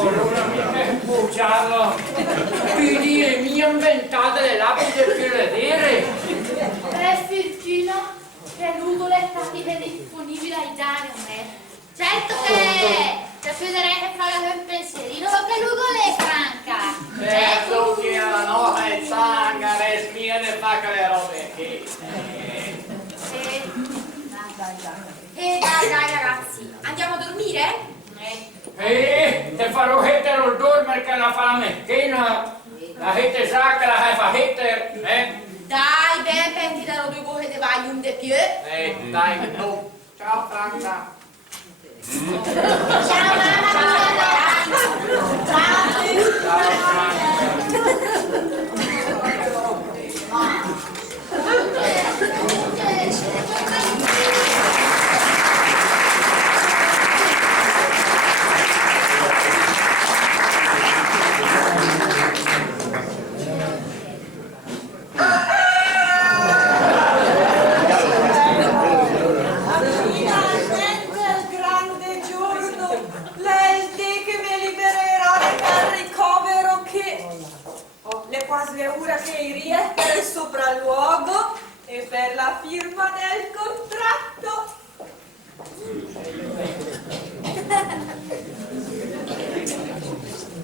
Allora mi è bugiato. Quindi mi ha inventato le lapide per le vere. Filipino, che nuvole cattive disponibili ai danni a me. Certo che preferirei che fare un pensierino perché nuvole è franca. Certo che la notte sangare smiene fa che le robe che... Dai ragazzi, andiamo a dormire? Te farò hettere il dormire che la fa la mecchina. La hette sa che la fa hettere, Dai, ben pensi dalle due cose di vai un de più. Dai, no. Ciao Franca. Ciao mamma, quasi ora che riettere il sopralluogo e per la firma del contratto.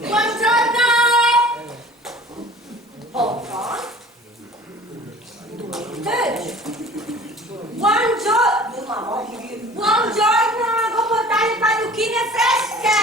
buongiorno! Buongiorno, come portare panucchine fresche!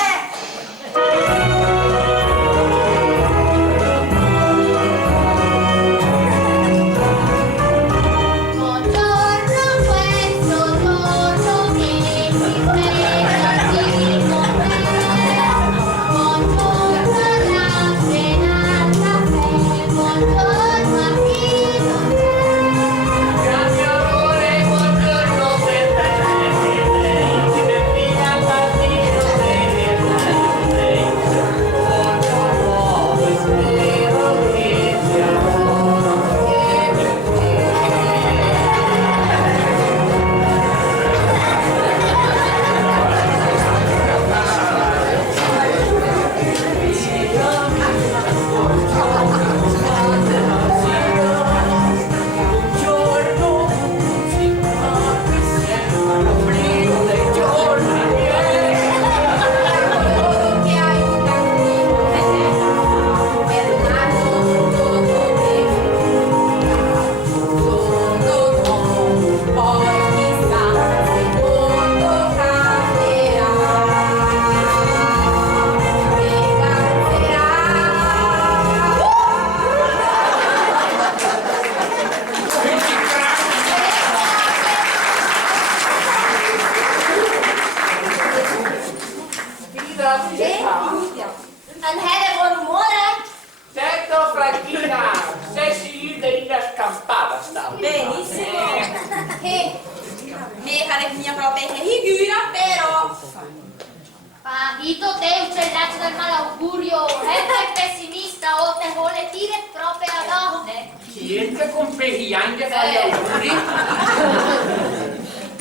Ito te uccellato dal malaugurio, è pessimista o te vuole dire proprio a donne. Chi è che compri anche fa gli auguri?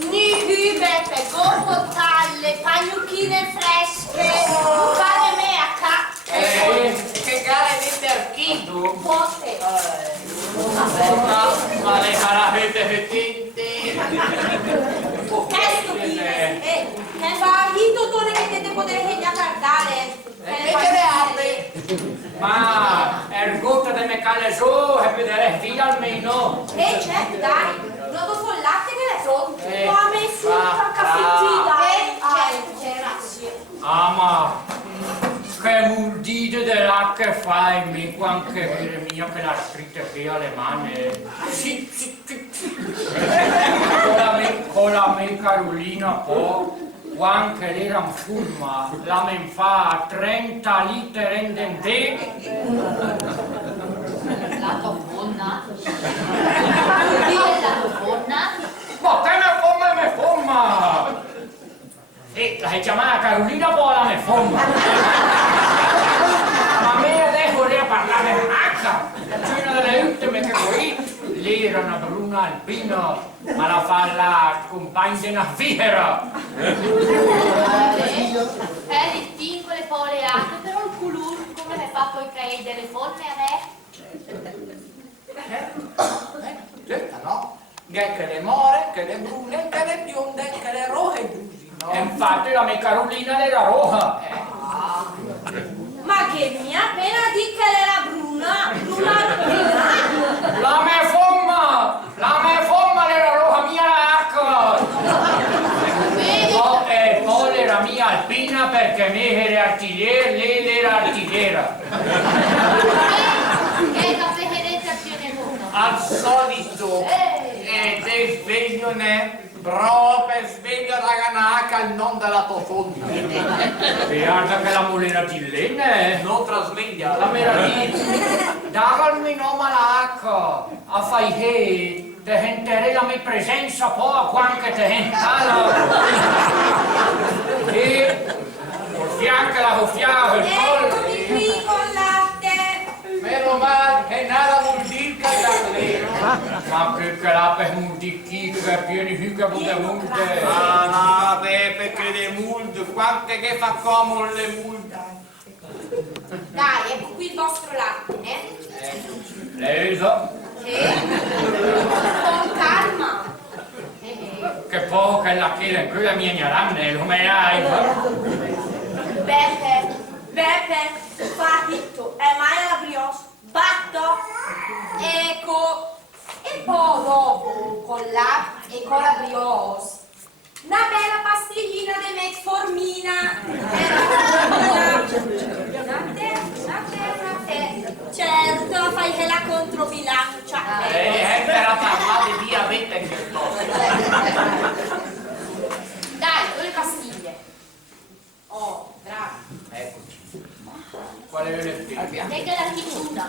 Ni hübete, gomo talle, panucchine fresche, fare me a ca. Che gare di terchino? Pote. Ma le caravette tinte. Questo qui, fa ito tone che te potrete già guardare. E che le apre? Ma è gutta di me cale su e vedere via almeno. Certo, dai, non dopo il latte che le so. Eh, Ho messo un caffettino, dai. Grazie. Ah, ma che murdite della che fai, mica anche dire mio che l'ha scritta qui alle mani. Sì, sì, sì. Con la mia Carolina po', anche l'era in forma, la men fa 30 litri in dente. La tua fonna? Dire la tua fonna? Ma che me forma? E la chiamata Carolina po' la me forma. Ma a me adesso vorrei parlare di H, cioè una delle ultime che poi lei era una bruna bruna alpina, ma la fa la compagna di una fiera. Distingue le poleate, però il colore come ne fa poi che delle forme a me? Certo, no? Che le more, che le brune, che le bionde, che le rohe, no? E infatti la mia Carolina era roja. Ma che mi ha appena detto che era bruna alpina. La mia forma era roja mia acqua. E poi era mia alpina perché me era artigliere, lei era artigliera. Che caffetteria piene nuda. Al solito, te sveglio ne, proprio sveglio da canaca il non della tofonda. Guarda che la mulera tillene. Non trasveglia. La meraviglia. Dagalmi no malacca. A fai che te hentere la mia presenza poi quanche te hentala. E con fiacca il Eccomi qui con latte. Meno male che nada vuol dire che l'alleno. Ma che la per multicchi che pieni qui che può multe. Ah no, perché le multe, quante che fa comodo le multe. Dai, ecco qui il vostro latte, Lei so con calma. che poco che la chiede in quella mia ignoranza, come hai? Beppe, fatto, è mai alla brioche? Batto? Ecco, e poi dopo con latte e con la brioche una bella pastiglina di metformina. Certo, fai che la controbilancia. Per parlare di diabete piuttosto. Dai, con le pastiglie. Oh, bravo. Eccoci. Qual è l'effetto? Che la chiuda.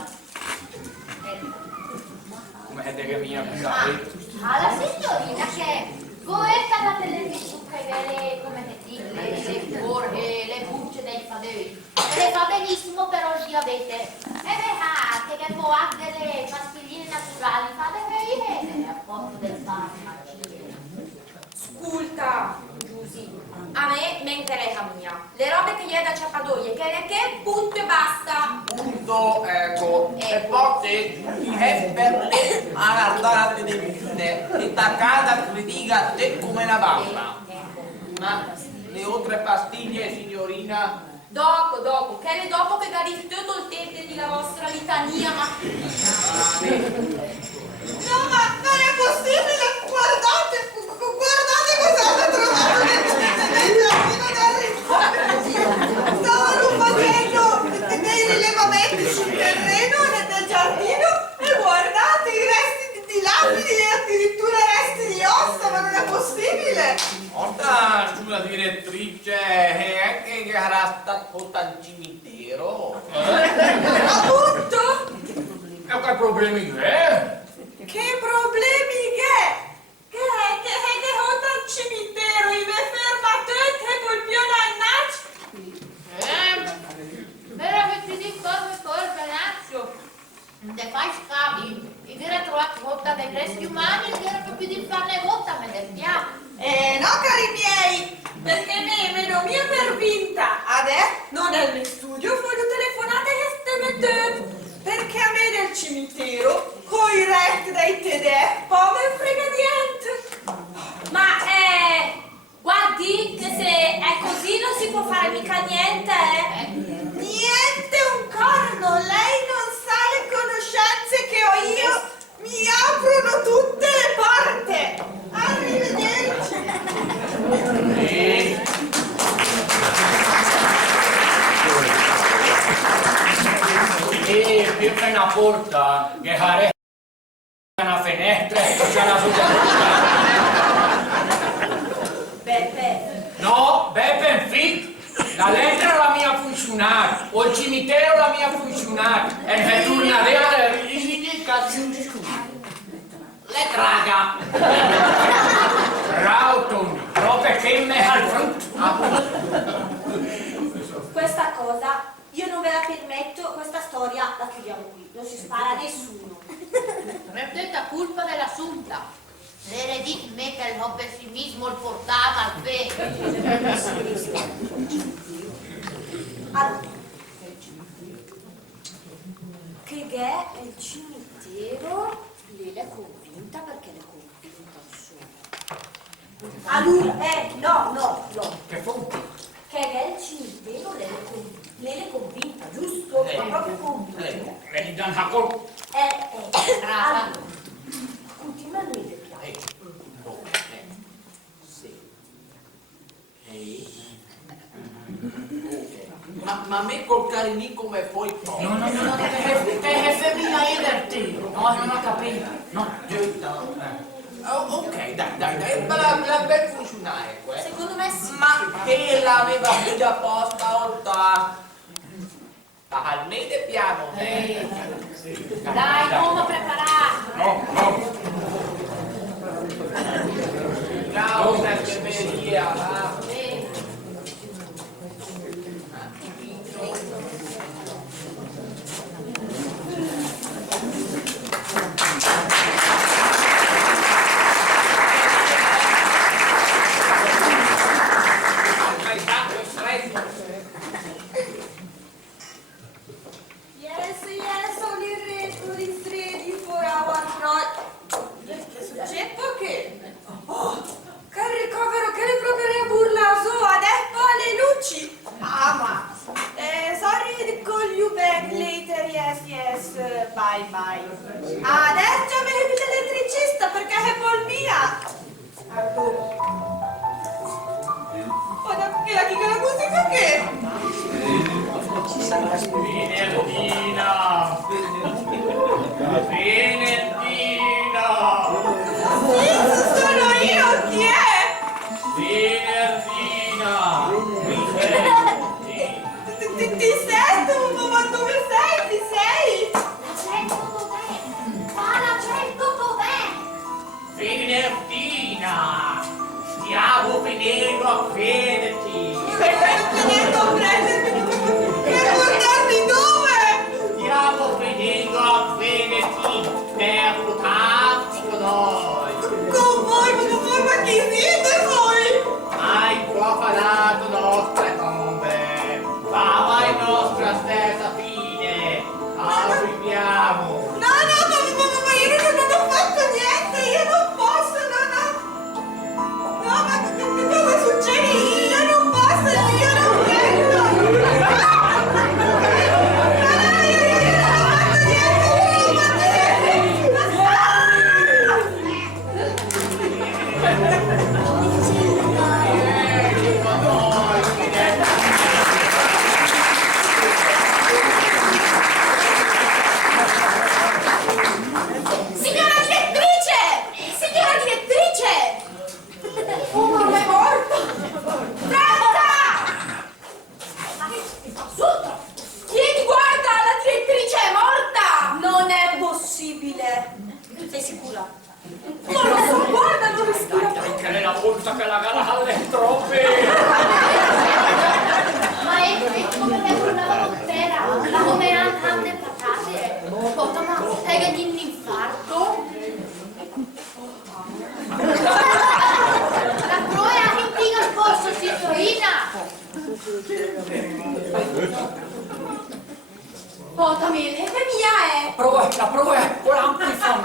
Come è che mia Alla signorina che voi stavate le risucche delle, come ne dico, le borghe, le bucce dei fadei. Le fa benissimo però il diabete. E vedete che può anche delle pastigline naturali, fate bene a posto del farmaco. Ascolta, Giusy, a me interessa mia. Le robe che gli hai da ciappadoie, che punto e basta. Punto, ecco. E poi per le anardate di vite e taccata che dica te come una bamba. Ma le altre pastiglie, signorina? Dopo, che è dopo che garite tutto il tempo di la vostra litania mattutina. No, ma non è possibile! Guardate cosa hanno trovato nel giardino del ristorante! Stavano facendo dei rilevamenti sul terreno del giardino e guardate i resti di lapidi e addirittura resti di ossa, ma non è possibile! Porta su la direttrice e anche che era stato al cimitero. Appunto! E che problemi è? Che problemi che? Che hota al cimitero, i ve fermate e colpio dannacci? Però che ti dico col benazzo, ne fai scavi, i dire trovati volta dei resti umani, il dire proprio di farne volta me ne piace. No, cari miei, perché me non mi è per vinta. Adesso non è nel studio, voglio telefonate che ste mettete. Perché a me del cimitero, coi resti dei tedè, poi me frega niente. Ma guardi che se è così non si può fare mica niente, Niente un corno, lei non sa le conoscenze che ho io, mi aprono tutte le porte. Arrivederci. E più che una porta, che fare una finestra e c'è una sottoporta. Beppe. No, Beppe, fic. La lettera la mia funzionare, o il cimitero la mia funzionare, e ne tornerete le traga. Rauton, proprio che me al frutto. Questa cosa io non ve la permetto prefetto, questa storia la chiudiamo qui, non si spara a nessuno. Refletta culpa dell'assunta. L'eredit mette il pessimismo il portava al Allora, che è il cimitero, lei è convinta perché l'è convinta solo. Allora, no. Che fonte? Che è il cimitero, lei è convinta, giusto? Ma proprio convinta. Lei dà una colpa. Brava. Allora, continuamente piano. Ma me col carinì come poi poi? No, che è femmina ederti. No, non ho capito. No, giusto. Oh, ok, dai, la per funzionare questo. Secondo me sì. Ma che l'aveva già posta oltre almeno piano. Dai, come preparato. No. Ciao, che beria, va. Yes, only ready for our project. Che soggetto che? Oh, che ricovero, che le proverei burlaso, adesso alle luci. Ma, sorry, call you back later, yes, bye. Adesso mi ripete l'elettricista perché è polmia. Allora. Oh, che la chica la musica che? Venerdina! Sì, sono io, chi è? Venerdina! Ti sento, ma dove sei? Chi sei? Venerdina! Stiamo venendo a prenderti! Venendo a prendermi? Per portarmi dove? Stiamo venendo a prenderti per portarti con noi! Con voi, ma chi siete voi? Hai profanato nostre tombe! Fama in nostra stessa fine! Arriviamo! No, ma io non ho fatto niente, io non posso, no. No, ma che cosa succede? Io non posso, io non vengo. Signora direttrice! Oh, ma è morta! Pronta! Assunta! Vieni, guarda, la direttrice è morta! Non è possibile! Sei sicura? Non lo so, guarda, non respira più! Che è la volta che la gara alle troppe! Ma è come me tornava con terra, ma come hanno patate, ma è che di infarto. La proia che piga il posto, signorina. Potami, che mia è? La prova è con l'amplifon!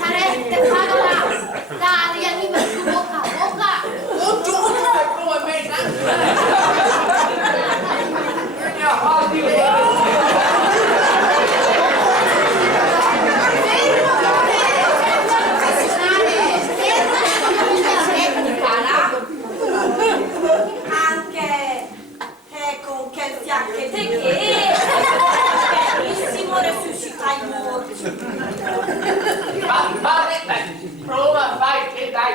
Carette, parola, l'aria, mi va su bocca a bocca. Oh, giusto, come me, Anche con che fiacchette che bellissimo resuscita i morti. dai, prova, fai che dai,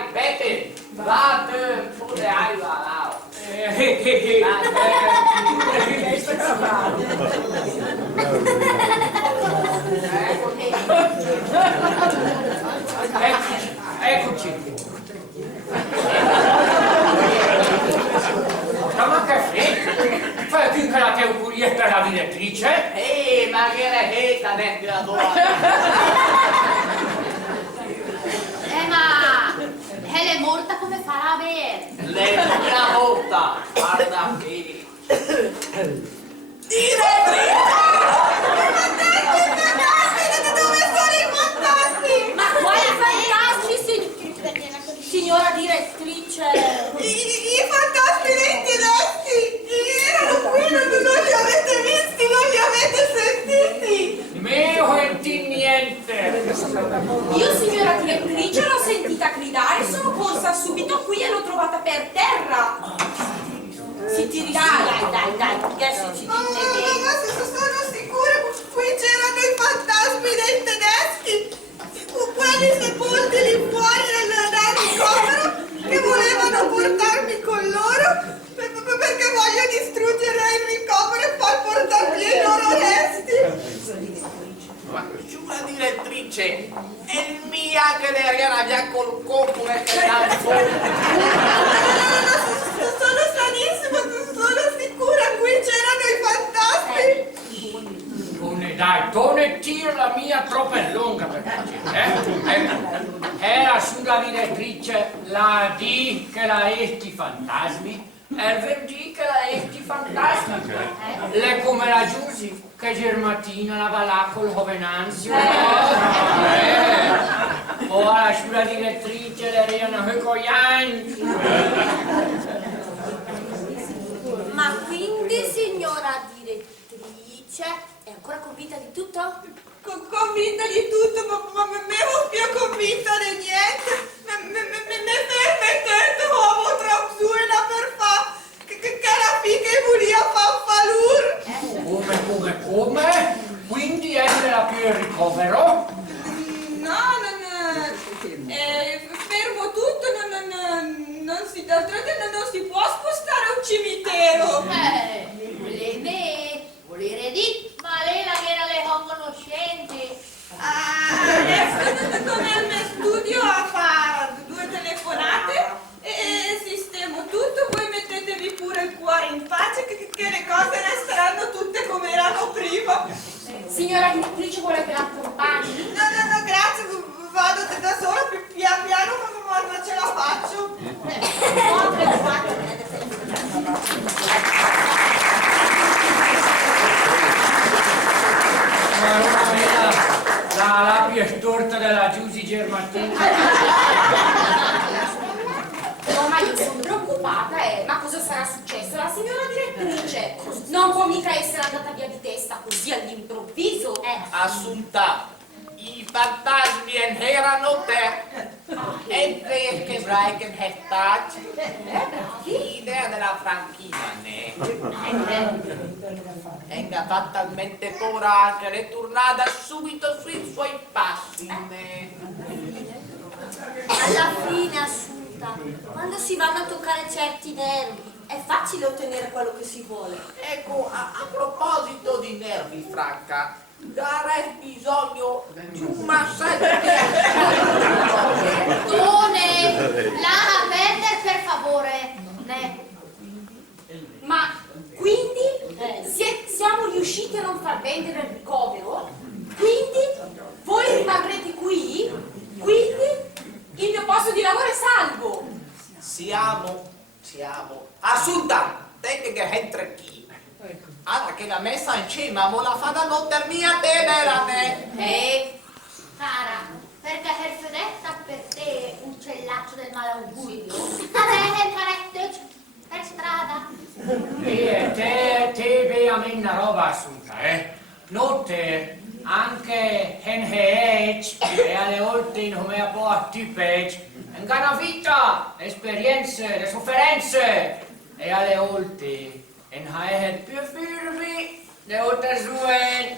neanche la domanda. Ma lei è morta come farà a bere? Lei non è morta, guarda che... Dove sono i fantasmi? Ma quali fantasmi, signora direttrice? I fantasmi dei tedeschi erano qui, non li avete visti, non li avete sentiti? Mio sentì niente. Io, signora direttrice, l'ho sentita gridare, sono corsa subito qui e l'ho trovata per terra. Si tiri dai, adesso ci Ma sono sicura, qui c'erano i fantasmi dei tedeschi, quelli sepolti lì fuori dal ricovero, che volevano portarmi con loro perché voglio distruggere il ricovero e poi portar via i loro resti. Ma giura direttrice, è mia che le era già col corpo e che dà il Sono sanissima, sono sicura, qui c'erano i fantasmi. Dai, Tone, tira la mia troppo è lunga per piacere, Era sulla direttrice la D che la esti fantasmi, e il venerdì che la esti fantasmi. Le come la Giusy, che Germatina la va là col Hovenanzio. Ora sulla direttrice le riano coglianti. Ma quindi, signora direttrice, è ancora convinta di tutto? Convinta di tutto, ma meno più convinta di niente. Me permettete, uomo Trapsuina, per fa che la figa e volia fanfalur. Come? Quindi era più il ricovero? No, fermo tutto, non si, d'altronde non si può spostare a un cimitero. Volere di, ma lei la che era le conoscenti. Adesso nel mio studio a fare 2 telefonate e sistemo tutto, poi mettetevi pure il cuore in pace che le cose resteranno tutte come erano prima. Signora direttrice, vuole che la accompagni? No, grazie, vado da sola, pian piano, ma non ce la faccio. No, preoccupate. La più storta della Giusy Germatina. No, ma io sono preoccupata, ma cosa sarà successo? La signora direttrice non può mica essere andata via di testa così all'improvviso. Assunta, i fantasmi erano te. E perché Brian è stato l'idea della franchina, ne? È talmente paura che è tornata subito sui suoi passi, ne? Alla fine, Assunta, quando si vanno a toccare certi nervi, è facile ottenere quello che si vuole. Ecco, a proposito di nervi, Franca, darei bisogno di un massaggio. Tone, la perdere per favore. Ma quindi siamo riusciti a non far vendere il ricovero? Quindi voi rimarrete qui? Quindi il mio posto di lavoro è salvo? Siamo. Assunta, te che entra qui. Allora che la messa in cima, ma la fa da notte mia tenera, ne? Cara, perché è fedetta per te uccellaccio del malaugurio? Avete il caretto per strada? Te vei a me una roba assunta, Notte anche e alle volte in come a po' a tipec, una vita, esperienze, le sofferenze, e alle volte in hai più firmi, le volte sue.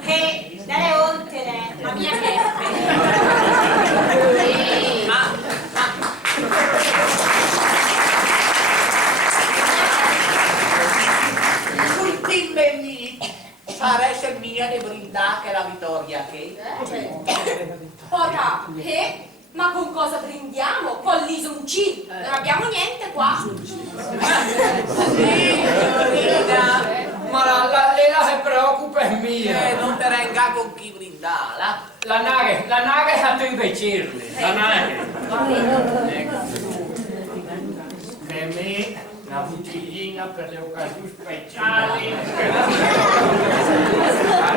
E dalle oltre, ma mia che Ultimamente sarà mia di brindare la vittoria, che? ora, ma con cosa brindiamo? Con l'isonci? Non abbiamo niente qua. Signorina, Ma lei la si preoccupa è mia. Non te renga con chi brindare. La nave è a tu piacerle. La nave. Per me una bottiglina per le occasioni speciali. La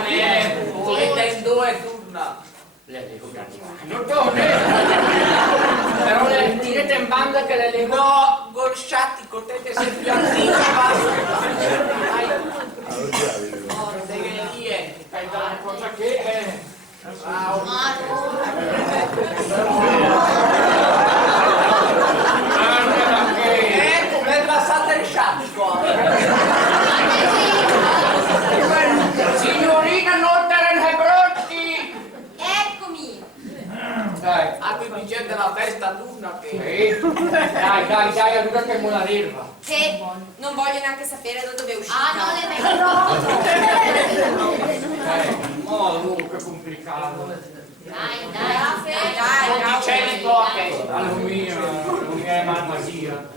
neve. Volete in due turna. Dottore, però le direte in banda che le leggo. No, Gorsciatti, potete sempre attivi. Hai dato una cosa che Ecco, per passate il sciattico. signorina, non te ne brutti. Eccomi. Dai. Ah, quindi c'è della festa turna che... Dai, allora che me la dirva. Che non voglio neanche sapere da dove è uscita. Ah, non è vero! Oh, dunque complicato. Non dicevi poche. La mia è malvasia.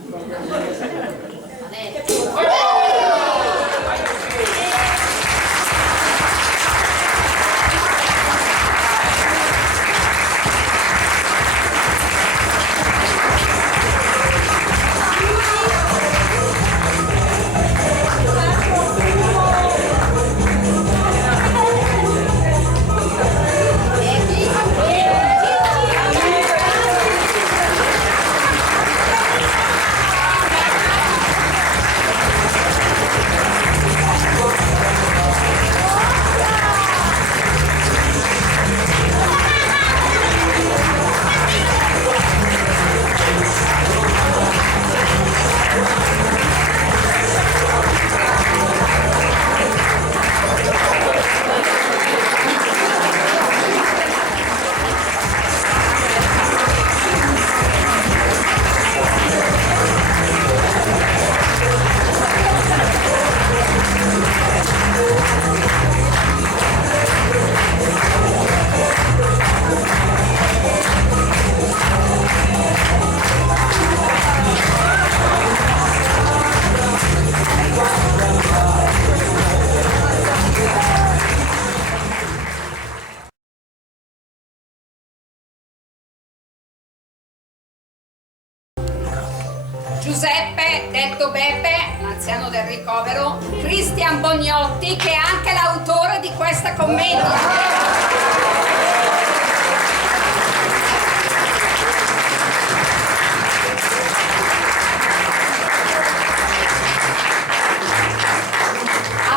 Giuseppe, detto Beppe, l'anziano del ricovero, Cristian Bognotti, che è anche l'autore di questa commedia.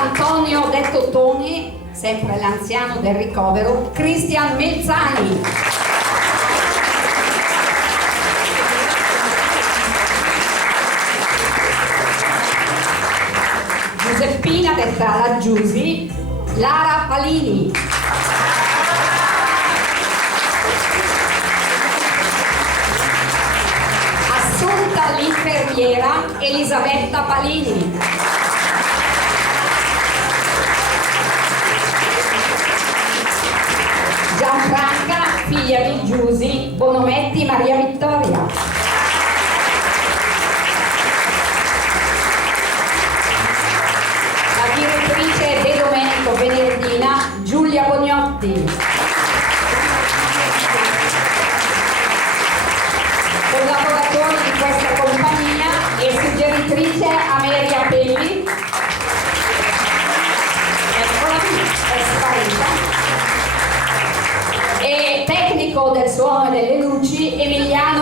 Antonio, detto Toni, sempre l'anziano del ricovero, Cristian Mezzani. Giuseppina, detta la Giusi, Lara Palini. Assunta l'infermiera, Elisabetta Palini. Gianfranca, figlia di Giusi, Bonometti Maria Vittoria. Direttrice De Domenico Benedettina, Giulia Bognotti. Collaboratori di questa compagnia e suggeritrice Ameria Pelli. Eccola qui, è sparita. E tecnico del suono e delle luci Emiliano